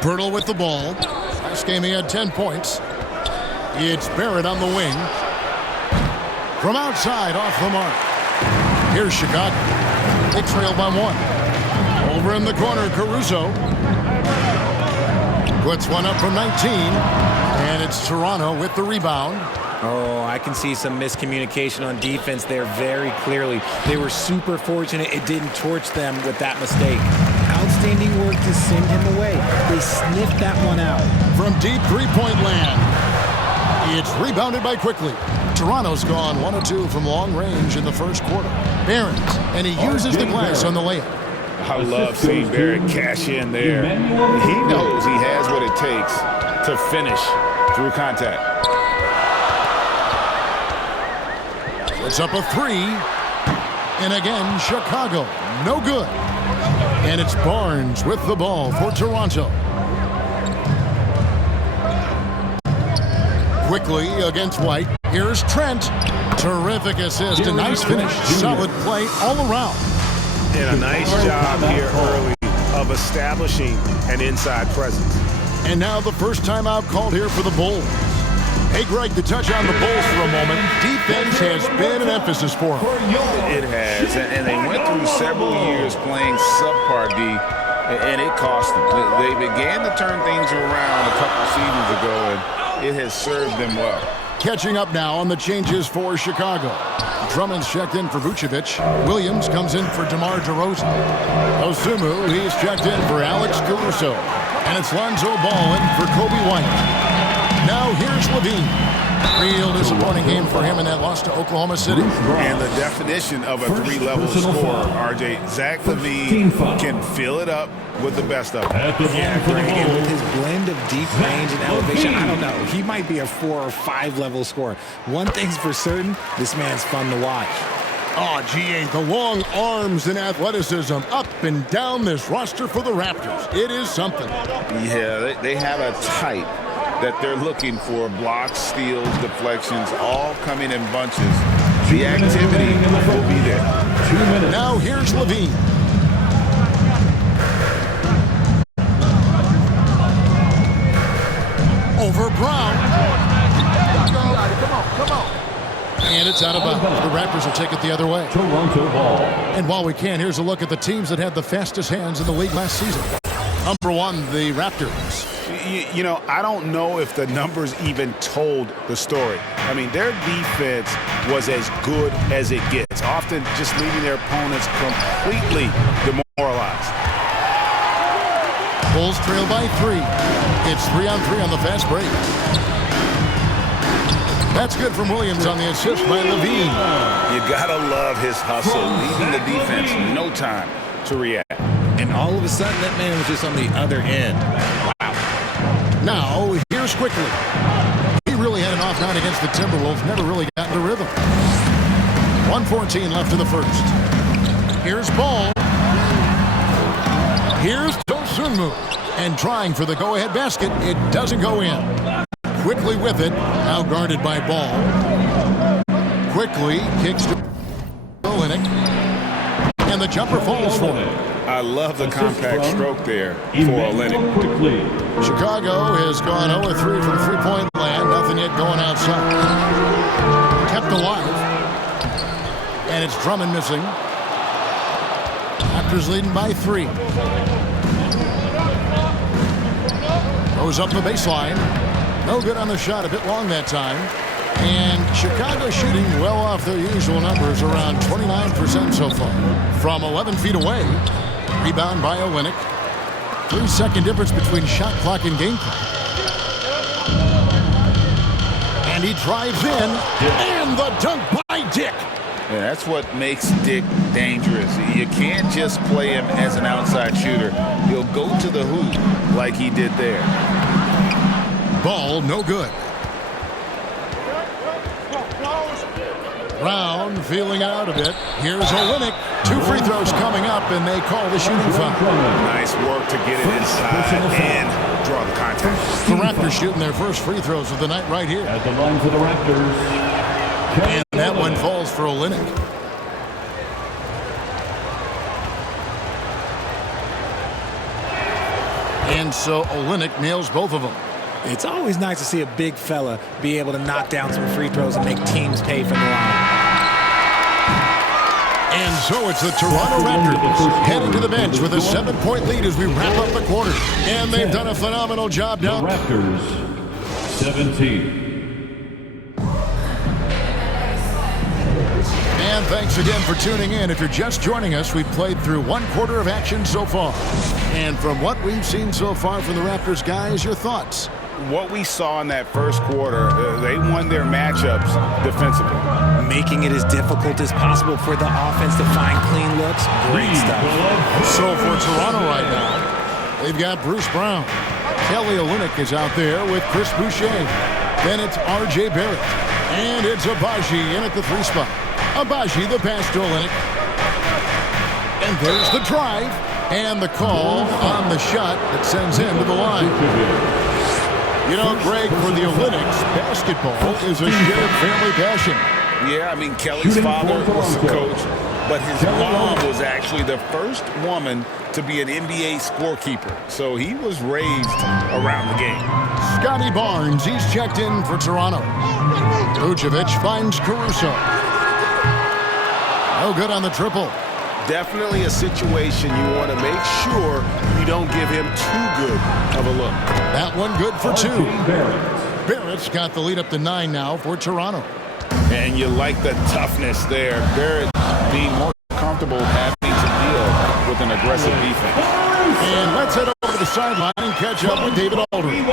Pirtle with the ball. Last game he had 10 points. It's Barrett on the wing. From outside, off the mark. Here's Chicago. They trail by 1. Over in the corner, Caruso. Puts one up from 19. And it's Toronto with the rebound. Oh, I can see some miscommunication on defense there very clearly. They were super fortunate it didn't torch them with that mistake. Outstanding work to send him away. They sniffed that one out. From deep three-point land. It's rebounded by Quickly. Toronto's gone 1 of 2 from long range in the first quarter. Barrett, and he uses the glass on the layup. I love seeing Barrett cash in there. He knows he has what it takes to finish through contact. It's up a 3. And again, Chicago. No good. And it's Barnes with the ball for Toronto. Quickly against White. Here's Trent. Terrific assist. A nice finish. Solid play all around. And a nice job here early of establishing an inside presence. And now the first timeout called here for the Bulls. Hey, Greg, to touch on the Bulls for a moment, defense has been an emphasis for them. It has, and they went through several years playing subpar D, and it cost them. They began to turn things around a couple seasons ago, and it has served them well. Catching up now on the changes for Chicago. Drummond's checked in for Vucevic. Williams comes in for DeMar DeRozan. Osumu, he's checked in for Alex Caruso. And it's Lonzo Ball in for Kobe White. Now here's Levine. Real disappointing game for him in that loss to Oklahoma City. And the definition of a 3-level scorer, RJ, Zach Levine can fill it up with the best of them. Yeah, Greg, and with his blend of deep range and elevation, I don't know. He might be a 4 or 5 level scorer. One thing's for certain, this man's fun to watch. Oh, GA, the long arms and athleticism up and down this roster for the Raptors. It is something. Yeah, they have a type that they're looking for. Blocks, steals, deflections, all coming in bunches. The activity will be there. 2 minutes. Now here's Levine. Over Brown. Come on. And it's out of bounds. The Raptors will take it the other way. Toronto ball. And while we can, here's a look at the teams that had the fastest hands in the league last season. Number 1, the Raptors. You know, I don't know if the numbers even told the story. I mean, their defense was as good as it gets, often just leaving their opponents completely demoralized. Bulls trail by 3. It's 3-on-3 on the fast break. That's good from Williams on the assist by Levine. You gotta love his hustle, leaving the defense no time to react. And all of a sudden, that man was just on the other end. Wow. Now, here's Quickly. He really had an off night against the Timberwolves, never really got into rhythm. 1:14 left in the first. Here's Ball. Here's Osumu. And trying for the go-ahead basket, it doesn't go in. Quickly with it, now guarded by Ball. Quickly kicks to Olynyk. And the jumper falls for him. I love the compact stroke there for Olynyk. Chicago has gone 0-3 from three-point land. Nothing yet going outside. Kept alive. And it's Drummond missing. Raptors leading by 3. Goes up the baseline. No good on the shot. A bit long that time. And Chicago shooting well off their usual numbers, around 29% so far. From 11 feet away, rebound by Olynyk. 3-second difference between shot clock and game clock. And he drives in, and the dunk by Dick. Yeah, that's what makes Dick dangerous. You can't just play him as an outside shooter. He'll go to the hoop like he did there. Ball no good. Brown feeling it out a bit. Here's Olynyk. 2 free throws coming up, and they call the shooting foul. Nice work to get it inside and draw the contact. The Raptors shooting their first free throws of the night right here. At the line for the Raptors. And that one falls for Olynyk. And so Olynyk nails both of them. It's always nice to see a big fella be able to knock down some free throws and make teams pay from the line. And so it's the Toronto Raptors heading to the bench with a 7-point lead as we wrap up the quarter. And they've done a phenomenal job now. The Raptors, 17. And thanks again for tuning in. If you're just joining us, we've played through 1 quarter of action so far. And from what we've seen so far from the Raptors, guys, your thoughts? What we saw in that first quarter, they won their matchups defensively. Making it as difficult as possible for the offense to find clean looks. Great stuff. So for Toronto right now, they've got Bruce Brown. Kelly Olynyk is out there with Chris Boucher. Then it's R.J. Barrett. And it's Abaji in at the 3 spot. Abaji, the pass to Olynyk. And there's the drive. And the call on the shot that sends him to the line. You know, Greg, for the Olympics, basketball is a shared family passion. Yeah, I mean, Kelly's father was the coach, but his mom was actually the first woman to be an NBA scorekeeper. So he was raised around the game. Scotty Barnes, he's checked in for Toronto. Vucevic finds Caruso. No good on the triple. Definitely a situation you want to make sure you don't give him too good of a look. That one good for 2. Barrett's got the lead up to 9 now for Toronto. And you like the toughness there. Barrett being more comfortable having to deal with an aggressive defense. And let's head over to the sideline and catch up with David Aldridge.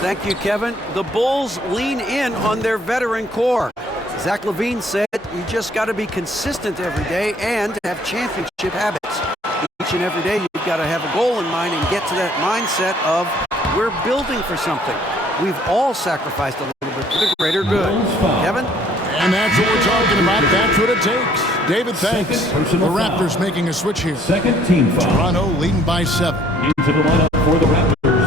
Thank you, Kevin. The Bulls lean in on their veteran core. Zach LaVine said, you just got to be consistent every day and have championship habits. Each and every day, you've got to have a goal in mind and get to that mindset of we're building for something. We've all sacrificed a little bit for the greater good. Kevin? And that's what we're talking about. That's what it takes. David, thanks. The Raptors making a switch here. Second team foul. Toronto leading by 7. Into the lineup for the Raptors,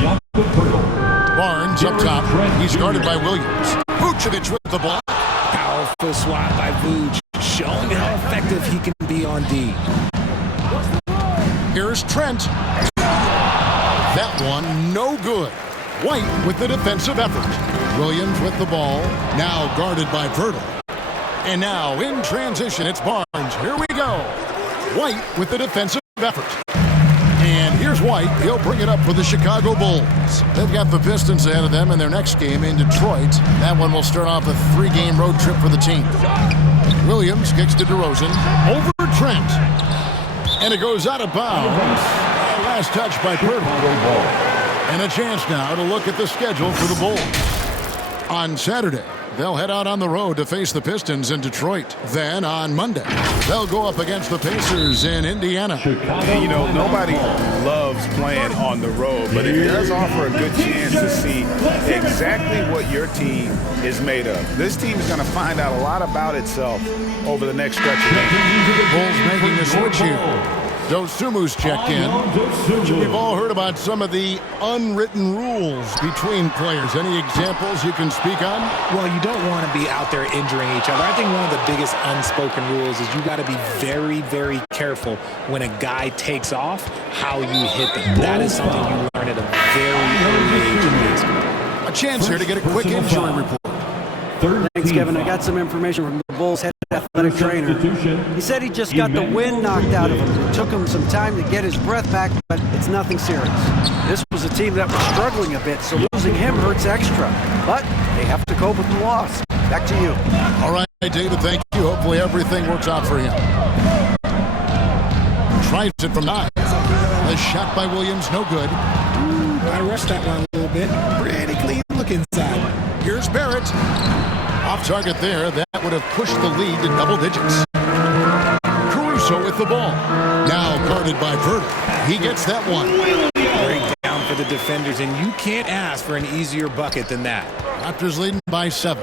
Jakob Poeltl. Barnes up top. He's guarded by Williams. Vucevic with the block. Powerful swat by Vuce, showing how effective he can be on D. Here's Trent. That one no good. White with the defensive effort. Williams with the ball, now guarded by Virtle. And now in transition, it's Barnes. Here we go. White with the defensive effort. And here's White. He'll bring it up for the Chicago Bulls. They've got the Pistons ahead of them in their next game in Detroit. That one will start off a 3-game road trip for the team. Williams kicks to DeRozan. Over Trent. And it goes out of bounds. Last touch by Poeltl. And a chance now to look at the schedule for the Bulls. On Saturday, they'll head out on the road to face the Pistons in Detroit. Then on Monday, they'll go up against the Pacers in Indiana. And you know, nobody loves playing on the road, but it does offer a good chance to see exactly what your team is made of. This team is going to find out a lot about itself over the next stretch of games. Bulls making the switch here. Dosumu's checked in. We've all heard about some of the unwritten rules between players. Any examples you can speak on? Well, you don't want to be out there injuring each other. I think one of the biggest unspoken rules is you got to be very, very careful when a guy takes off, how you hit them. That is something you learn at a very early age in baseball. A chance here to get a quick injury report. Thanks, Kevin. I got some information from the Bulls head athletic trainer. He said he just got the wind knocked out of him. It took him some time to get his breath back, but it's nothing serious. This was a team that was struggling a bit, so losing him hurts extra. But they have to cope with the loss. Back to you. All right, David, thank you. Hopefully everything works out for him. Tries it from 9. The shot by Williams, no good. I rushed that one a little bit. Pretty clean look inside. Here's Barrett. Off target there. That would have pushed the lead to double digits. Caruso with the ball. Now guarded by Verter. He gets that one. Great down for the defenders, and you can't ask for an easier bucket than that. Raptors leading by 7.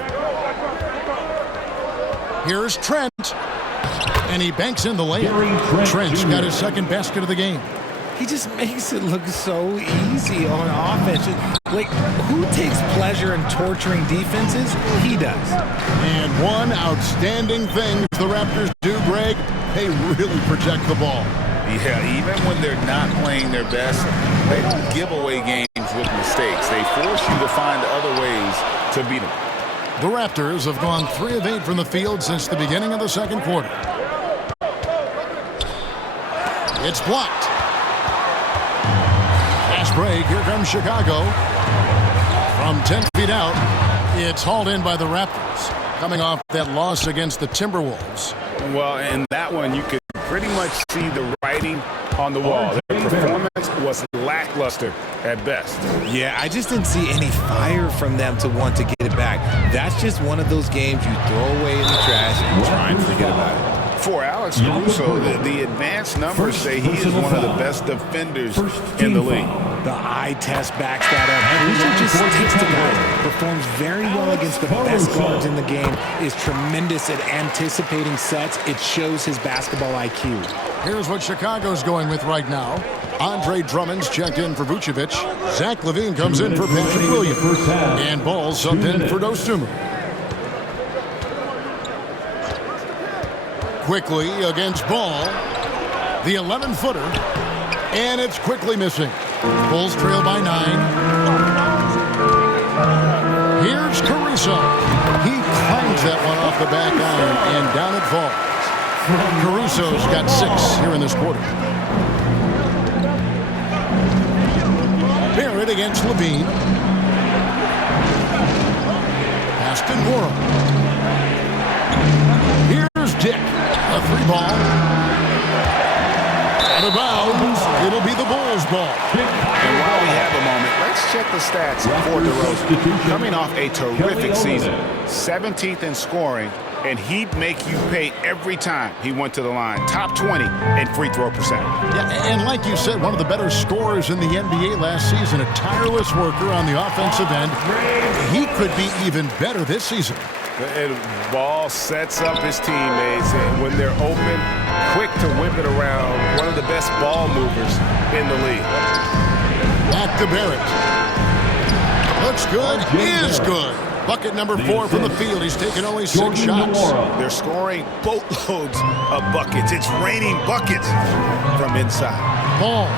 Here's Trent. And he banks in the layup. Trent's got his second basket of the game. He just makes it look so easy on offense. Like, who takes pleasure in torturing defenses? He does. And one outstanding thing the Raptors do, Greg, they really protect the ball. Yeah, even when they're not playing their best, they don't give away games with mistakes. They force you to find other ways to beat them. The Raptors have gone 3 of 8 from the field since the beginning of the second quarter. It's blocked. Fast break. Here comes Chicago. From 10 feet out, it's hauled in by the Raptors. Coming off that loss against the Timberwolves. Well, in that one, you could pretty much see the writing on the wall. Their performance was lackluster at best. Yeah, I just didn't see any fire from them to want to get it back. That's just one of those games you throw away in the trash and try and forget about it. For Alex Caruso, the advanced numbers say he is one of the best defenders in the league. The eye test backs that up. Caruso just sticks to guys, performs very well against the best guards in the game, is tremendous at anticipating sets. It shows his basketball IQ. Here's what Chicago's going with right now. Andre Drummond's checked in for Vucevic. Zach LaVine comes in for Patrick Williams. And Ball subbed in for Dostumu. Quickly against Ball. The 11-footer. And it's quickly missing. Bulls trail by 9. Here's Caruso. He climbs that one off the back iron, and down it falls. Caruso's got 6 here in this quarter. Barrett against LaVine. Pass to Nora. Here's Dick. A 3-ball. Out of bounds. It'll be the Bulls' ball. And while we have a moment, let's check the stats for DeRozan. Coming off a terrific season, 17th in scoring, and he'd make you pay every time he went to the line. Top 20 in free throw percentage. Yeah, and like you said, one of the better scorers in the NBA last season, a tireless worker on the offensive end. He could be even better this season. And Ball sets up his teammates, and when they're open, quick to whip it around. One of the best ball movers in the league. Back to Barrett. Looks good. Is good. Bucket number 4 from the field. He's taken only 6 shots. They're scoring boatloads of buckets. It's raining buckets from inside. Ball.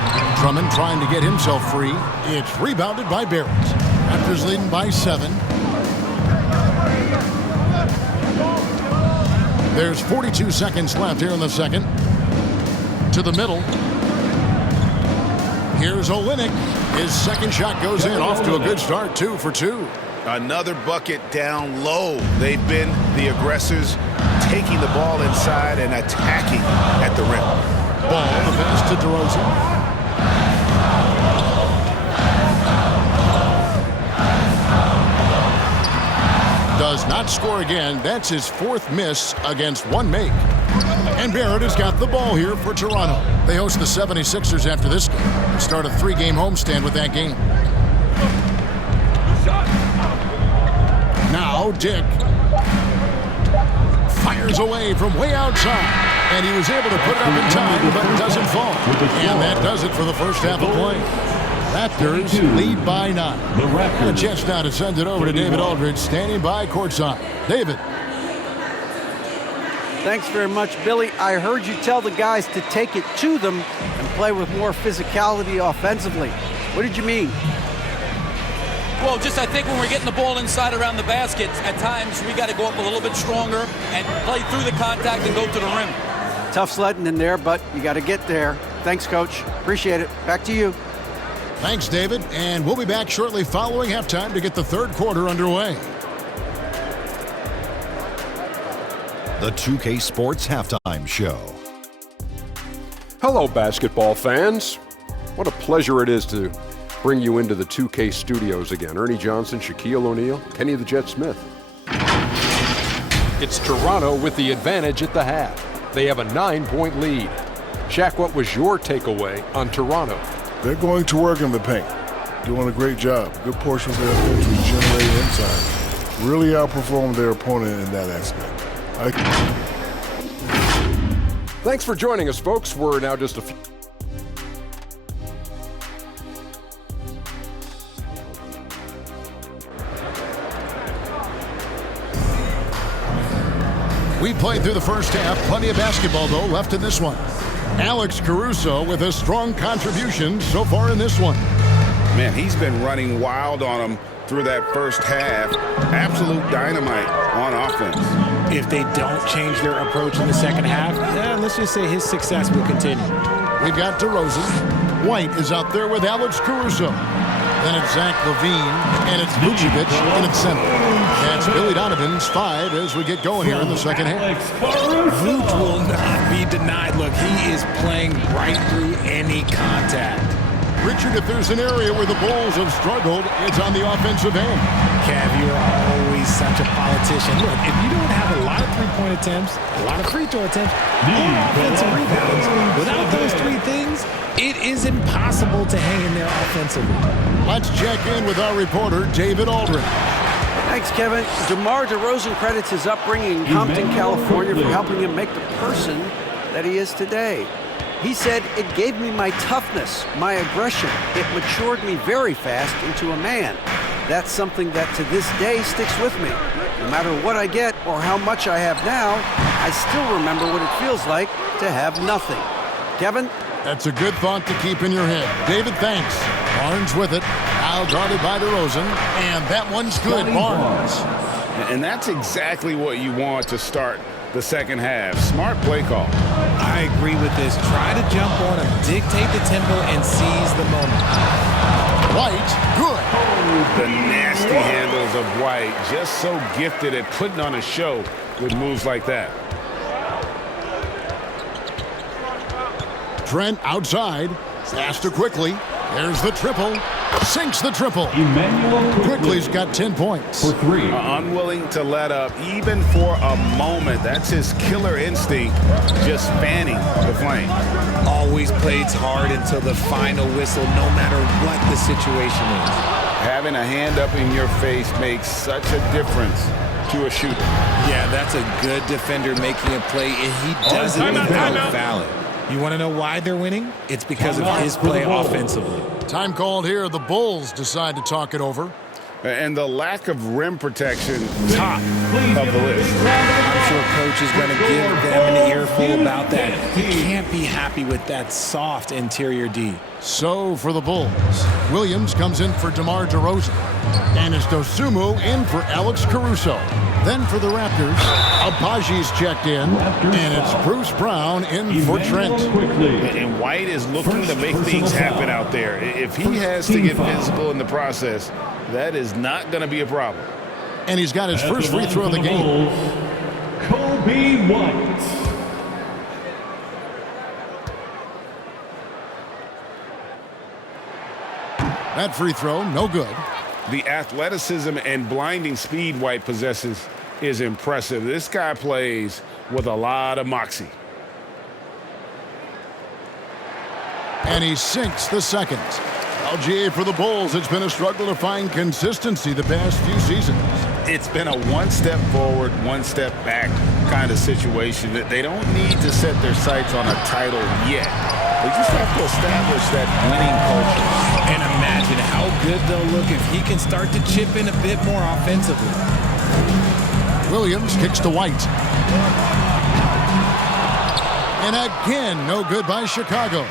Drummond trying to get himself free. It's rebounded by Barrett. Raptors leading by 7. There's 42 seconds left here in the second. To the middle. Here's Olynyk. His second shot goes in. Off to a good start. 2 for 2. Another bucket down low. They've been the aggressors, taking the ball inside and attacking at the rim. Ball, the pass to DeRozan. Does not score again. That's his 4th miss against 1 make. And Barrett has got the ball here for Toronto. They host the 76ers after this game. They start a 3-game homestand with that game. Now Dick fires away from way outside. And he was able to put it up in time, but it doesn't fall. And that does it for the first half of play. Raptors lead by 9. And a chance now to send it over to David Aldridge, standing by courtside. David. Thanks very much, Billy. I heard you tell the guys to take it to them and play with more physicality offensively. What did you mean? Well, just I think when we're getting the ball inside around the basket, at times we got to go up a little bit stronger and play through the contact and go to the rim. Tough sledding in there, but you got to get there. Thanks, Coach. Appreciate it. Back to you. Thanks, David. And we'll be back shortly following halftime to get the third quarter underway. The 2K Sports Halftime Show. Hello, basketball fans. What a pleasure it is to bring you into the 2K studios again. Ernie Johnson, Shaquille O'Neal, Kenny the Jet Smith. It's Toronto with the advantage at the half. They have a 9-point lead. Shaq, what was your takeaway on Toronto? They're going to work in the paint, doing a great job. Good portion of their offense was generated inside. Really outperformed their opponent in that aspect. Thanks for joining us, folks. We're now just a few. We played through the first half. Plenty of basketball, though, left in this one. Alex Caruso with a strong contribution so far in this one. Man, he's been running wild on them through that first half. Absolute dynamite on offense. If they don't change their approach in the second half, let's just say his success will continue. We've got DeRozan. White is out there with Alex Caruso. Then it's Zach LaVine, and it's Vucevic in its center. That's Billy Donovan's 5 as we get going here in the second half. Vooch will not be denied. Look, he is playing right through any contact. Richard, if there's an area where the Bulls have struggled, it's on the offensive end. Cav, you're always such a politician. Look, if you don't have a lot of three-point attempts, a lot of free throw attempts, or offensive rebounds, without those three things, it is impossible to hang in there offensively. Let's check in with our reporter, David Aldridge. Thanks, Kevin. DeMar DeRozan credits his upbringing in Compton, California for helping him make the person that he is today. He said, "It gave me my toughness, my aggression. It matured me very fast into a man. That's something that to this day sticks with me. No matter what I get or how much I have now, I still remember what it feels like to have nothing." Kevin? That's a good thought to keep in your head. David, thanks. Barnes with it. Now guarded by DeRozan. And that one's good, Barnes. And that's exactly what you want to start the second half. Smart play call. I agree with this. Try to jump on him, dictate the tempo, and seize the moment. White, good. The nasty handles of White, just so gifted at putting on a show with moves like that. Trent outside. Faster quickly. There's the triple. Sinks the triple. Quickly's got 10 points. For 3. Unwilling to let up, even for a moment. That's his killer instinct, just fanning the flame. Always plays hard until the final whistle, no matter what the situation is. Having a hand up in your face makes such a difference to a shooter. Yeah, that's a good defender making a play, and he doesn't need to foul it. You want to know why they're winning? It's because of his play offensively. Time called here. The Bulls decide to talk it over. And the lack of rim protection, top of the list. I'm sure Coach is going to give them an earful about that. He can't be happy with that soft interior D. So for the Bulls, Williams comes in for DeMar DeRozan. And it's Dosunmu in for Alex Caruso. Then for the Raptors, Abaji's checked in, and it's Bruce Brown in for Trent. And White is looking to make things happen out there. If he has to get physical in the process, that is not going to be a problem. And he's got his first free throw of the game. Kobe White. That free throw, no good. The athleticism and blinding speed White possesses is impressive. This guy plays with a lot of moxie. And he sinks the second. LGA for the Bulls. It's been a struggle to find consistency the past few seasons. It's been a one step forward, one step back kind of situation. That they don't need to set their sights on a title yet. They just have to establish that winning culture. And imagine how good they'll look if he can start to chip in a bit more offensively. Williams kicks to White. And again, no good by Chicago.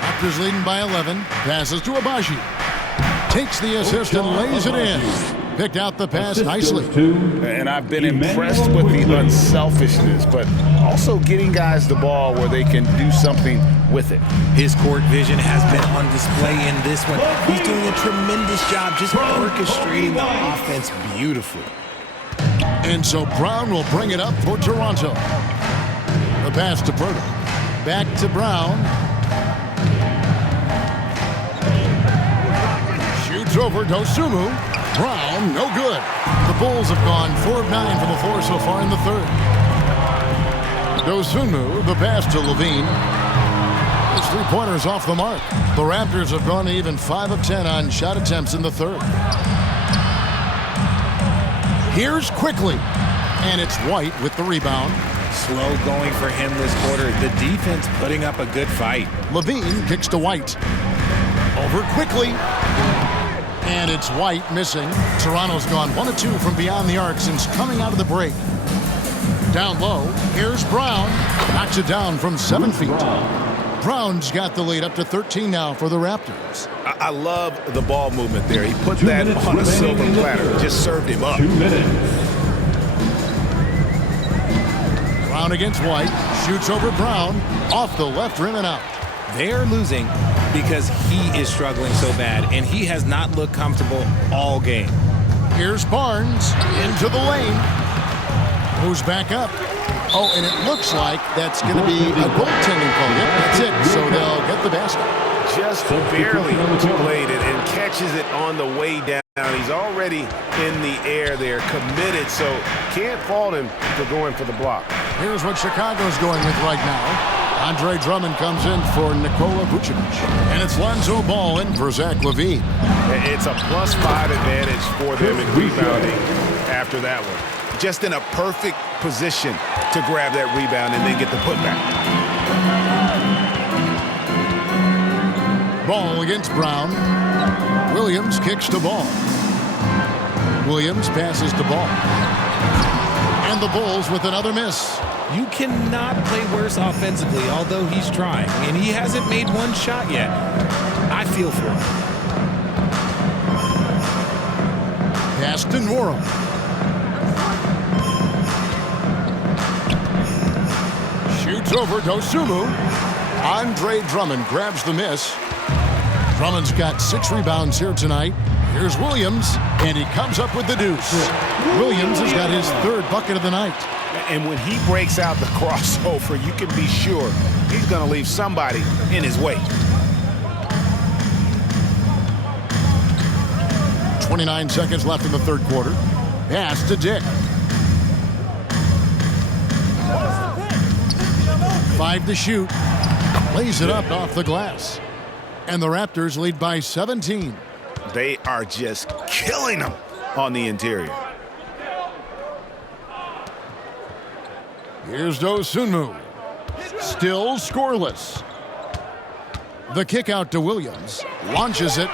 Raptors leading by 11. Passes to Abaji. Takes the assist and lays it in. Picked out the pass nicely. And I've been impressed with the unselfishness, but also getting guys the ball where they can do something with it. His court vision has been on display in this one. He's doing a tremendous job just orchestrating the offense beautifully. And so Brown will bring it up for Toronto. The pass to Berto. Back to Brown. Shoots over Dosunmu. Brown, no good. The Bulls have gone 4 of 9 from the floor so far in the third. Dosunmu, the pass to Levine. His three-pointers off the mark. The Raptors have gone even 5 of 10 on shot attempts in the third. Here's Quickly, and it's White with the rebound. Slow going for him this quarter. The defense putting up a good fight. Levine kicks to White. Over Quickly. And it's White missing. Toronto's gone 1 of 2 from beyond the arc since coming out of the break. Down low, here's Brown. Knocks it down from 7 feet. Brown's got the lead up to 13 now for the Raptors. I love the ball movement there. He put that on a silver platter. Just served him up. 2 minutes. Brown against White. Shoots over Brown. Off the left rim and out. They're losing because he is struggling so bad, and he has not looked comfortable all game. Here's Barnes into the lane. Moves back up. Oh, and it looks like that's going to be a goaltending call. Yep, that's it. So they'll get the basket. Just barely too late and catches it on the way down. He's already in the air there, committed, so can't fault him for going for the block. Here's what Chicago's going with right now. Andre Drummond comes in for Nikola Vucevic. And it's Lonzo Ball in for Zach LaVine. It's a +5 advantage for them in rebounding after that one. Just in a perfect position to grab that rebound and then get the putback. Ball against Brown. Williams kicks to Ball. Williams passes to Ball. And the Bulls with another miss. You cannot play worse offensively, although he's trying, and he hasn't made one shot yet. I feel for him. Pass to Nora. Shoots over Dosunmu. Andre Drummond grabs the miss. Drummond's got 6 rebounds here tonight. Here's Williams, and he comes up with the deuce. Williams has got his 3rd bucket of the night. And when he breaks out the crossover, you can be sure he's going to leave somebody in his way. 29 seconds left in the third quarter. Pass to Dick. 5 to shoot. Lays it up off the glass. And the Raptors lead by 17. They are just killing them on the interior. Here's Dosunmu. Still scoreless. The kick out to Williams. Launches it.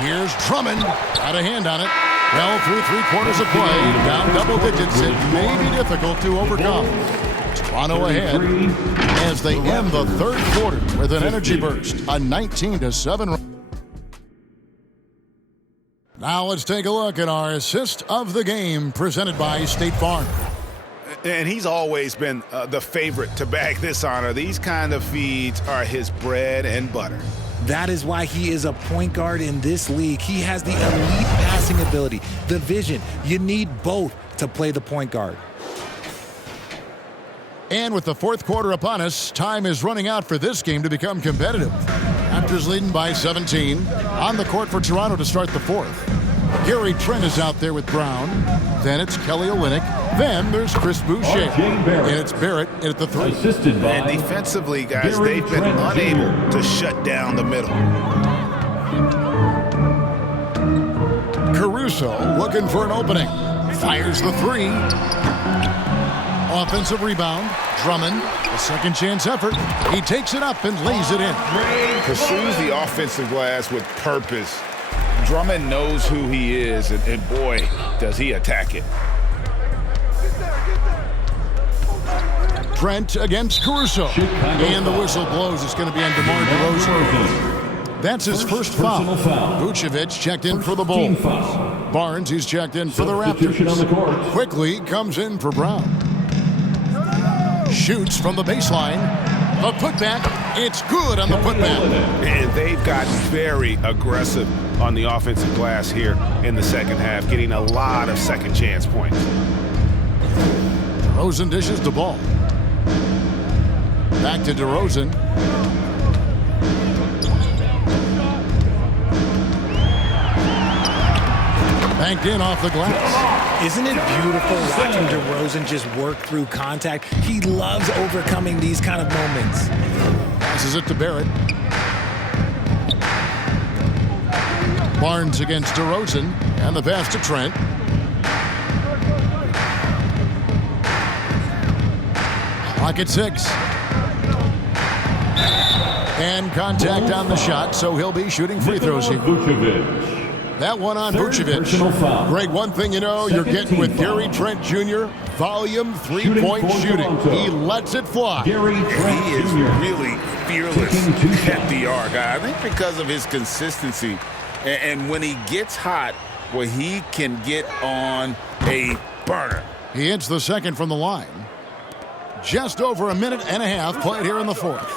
Here's Drummond. Got a hand on it. Well, through 3/4 of play. Down double digits. It may be difficult to overcome. Toronto ahead as they end the third quarter with an energy burst. A 19-7 run. Now let's take a look at our assist of the game presented by State Farm. And he's always been the favorite to bag this honor. These kind of feeds are his bread and butter. That is why he is a point guard in this league. He has the elite passing ability, the vision. You need both to play the point guard. And with the fourth quarter upon us, time is running out for this game to become competitive. Raptors leading by 17. On the court for Toronto to start the fourth. Gary Trent is out there with Brown. Then it's Kelly Olynyk. Then there's Chris Boucher. And it's Barrett at the 3. And defensively, guys, they've been unable to shut down the middle. Caruso looking for an opening. Fires the 3. Offensive rebound. Drummond, a second chance effort. He takes it up and lays it in. Pursues the offensive glass with purpose. Drummond knows who he is, and boy, does he attack it. Trent against Caruso. And the whistle blows. It's going to be on DeMar DeRozan. That's his first foul. Vucevic checked in for the Bulls. Barnes, he's checked in for the Raptors. Quickly comes in for Brown. Shoots from the baseline. The putback, it's good on the putback. And they've gotten very aggressive on the offensive glass here in the second half, getting a lot of second chance points. DeRozan dishes the ball. Back to DeRozan. Banked in off the glass. Isn't it beautiful watching DeRozan just work through contact? He loves overcoming these kind of moments. Passes it to Barrett. Barnes against DeRozan, and the pass to Trent. Clock at 6. And contact on the shot, so he'll be shooting free throws here. That one on Vucevic. Greg, one thing you know, you're getting with Gary Trent Jr., volume three-point shooting. He lets it fly. He is really fearless at the arc. I think because of his consistency. And when he gets hot, well, he can get on a burner. He hits the second from the line. Just over a minute and a half played here in the fourth.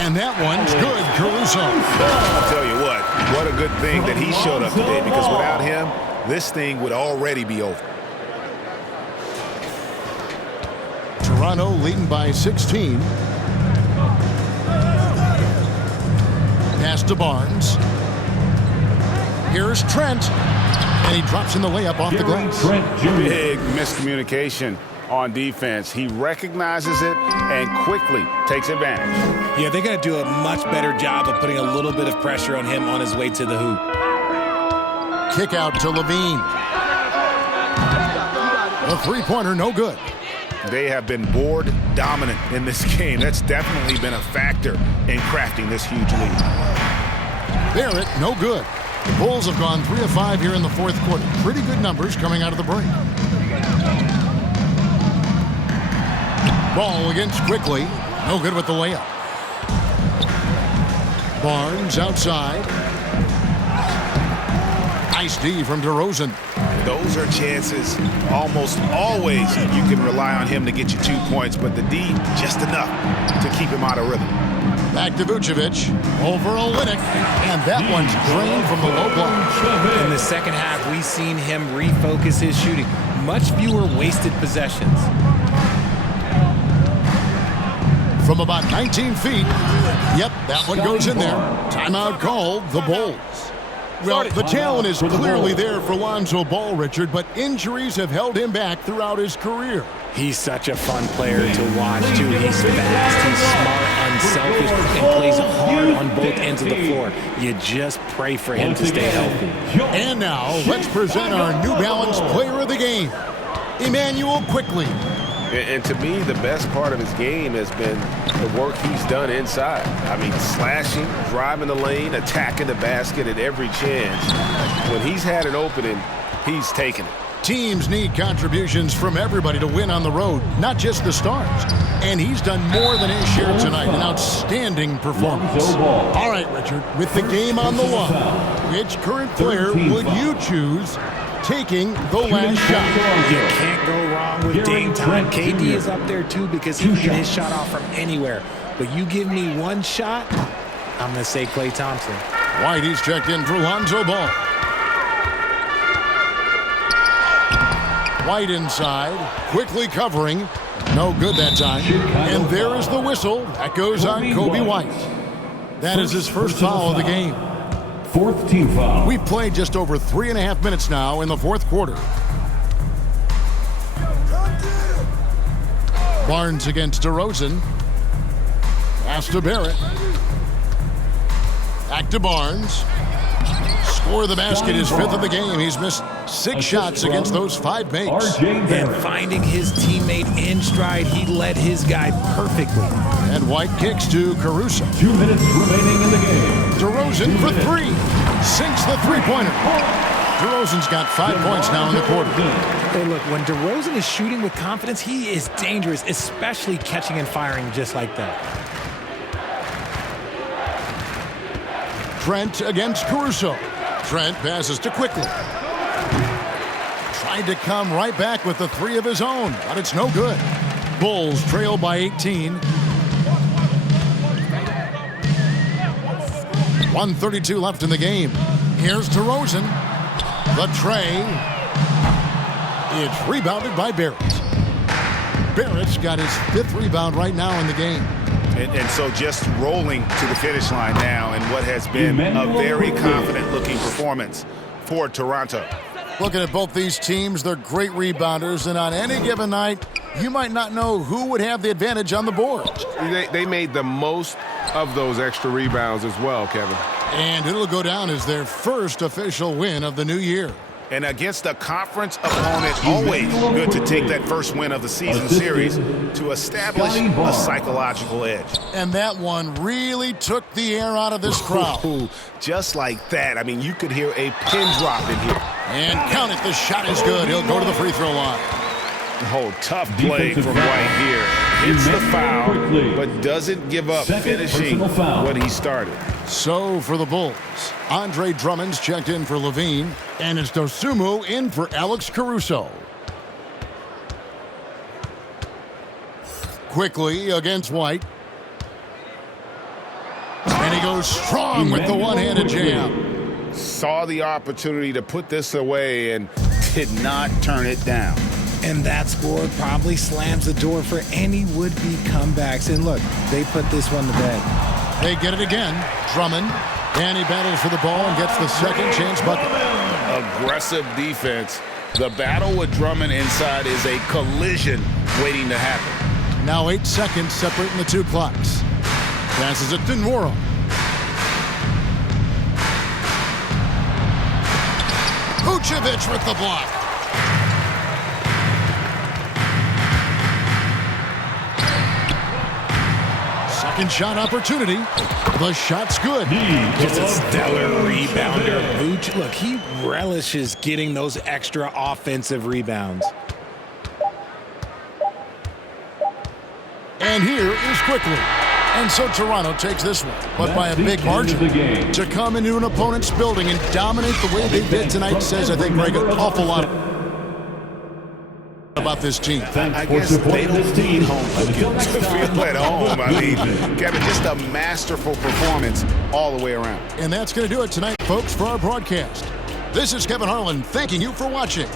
And that one's good, Caruso. I'll tell you what a good thing that he showed up today, because without him, this thing would already be over. Toronto leading by 16. Pass to Barnes. Here's Trent. And he drops in the layup off the glass. Big miscommunication on defense. He recognizes it and quickly takes advantage. Yeah, they're going to do a much better job of putting a little bit of pressure on him on his way to the hoop. Kick out to Levine. The three-pointer, no good. They have been board dominant in this game. That's definitely been a factor in crafting this huge lead. Barrett, no good. The Bulls have gone 3 of 5 here in the fourth quarter. Pretty good numbers coming out of the break. Ball against Quickly. No good with the layup. Barnes outside. Nice D from DeRozan. Those are chances almost always you can rely on him to get you 2 points, but the D just enough to keep him out of rhythm. Back to Vucevic. Over Olynyk. And that one's drained from the low block. In the second half, we've seen him refocus his shooting. Much fewer wasted possessions. From about 19 feet. Yep, that one goes in there. Timeout called, the Bulls. Well, the talent is clearly there for Lonzo Ball, Richard, but injuries have held him back throughout his career. He's such a fun player to watch, too. He's fast, he's smart, unselfish, and plays hard on both ends of the floor. You just pray for him to stay healthy. And now, let's present our New Balance player of the game, Emmanuel Quickly. And to me, the best part of his game has been the work he's done inside. I mean, slashing, driving the lane, attacking the basket at every chance. When he's had an opening, he's taken it. Teams need contributions from everybody to win on the road, not just the stars. And he's done more than his share tonight. An outstanding performance. All right, Richard, with the game on the line, which current player would you choose taking the last shot? You can't go wrong with Dame time. KD is up there, too, because he can get his shot off from anywhere. But you give me one shot, I'm going to say Klay Thompson. White, he's checked in for Lonzo Ball. White inside, quickly covering. No good that time. And there is the whistle. That goes on Kobe White. That is his first foul of the game. Fourth team foul. We've played just over 3.5 minutes now in the fourth quarter. Barnes against DeRozan. Pass to Barrett. Back to Barnes. Score the basket, his 5th of the game. He's missed 6 shots against those 5 makes. And finding his teammate in stride, he led his guy perfectly. And White kicks to Caruso. 2 minutes remaining in the game. DeRozan for 3. Sinks the three-pointer. DeRozan's got 5 points now in the quarter. Hey, look, when DeRozan is shooting with confidence, he is dangerous, especially catching and firing just like that. Trent against Caruso. Trent passes to Quickly. Tried to come right back with the three of his own, but it's no good. Bulls trail by 18. 1:32 left in the game. Here's DeRozan. The tray. It's rebounded by Barrett. Barrett's got his 5th rebound right now in the game. And so just rolling to the finish line now in what has been a very confident-looking performance for Toronto. Looking at both these teams, they're great rebounders, and on any given night, you might not know who would have the advantage on the board. They made the most of those extra rebounds as well, Kevin. And it'll go down as their first official win of the new year. And against a conference opponent, always good to take that first win of the season series to establish a psychological edge. And that one really took the air out of this crowd. Just like that. I mean, you could hear a pin drop in here. And count it, the shot is good. He'll go to the free throw line. Oh, tough play from White here. Hits the foul, but doesn't give up finishing what he started. So for the Bulls, Andre Drummond's checked in for Levine, and it's Dosunmu in for Alex Caruso. Quickly against White. And he goes strong with the one-handed jam. Saw the opportunity to put this away and did not turn it down. And that score probably slams the door for any would-be comebacks. And look, they put this one to bed. They get it again. Drummond. And he battles for the ball and gets the second chance bucket. Aggressive defense. The battle with Drummond inside is a collision waiting to happen. Now 8 seconds separating the two clocks. Passes it to Nwora. Vucevic with the block. Second shot opportunity. The shot's good. Just a stellar rebounder. Vooch, look, he relishes getting those extra offensive rebounds. And here is Quickly. And so Toronto takes this one, but by a big margin. To come into an opponent's building and dominate the way they did tonight says, I think, Greg, an awful lot about this team. I guess they don't need home cooking to feel at home. I mean, Kevin, just a masterful performance all the way around. And that's going to do it tonight, folks, for our broadcast. This is Kevin Harlan thanking you for watching.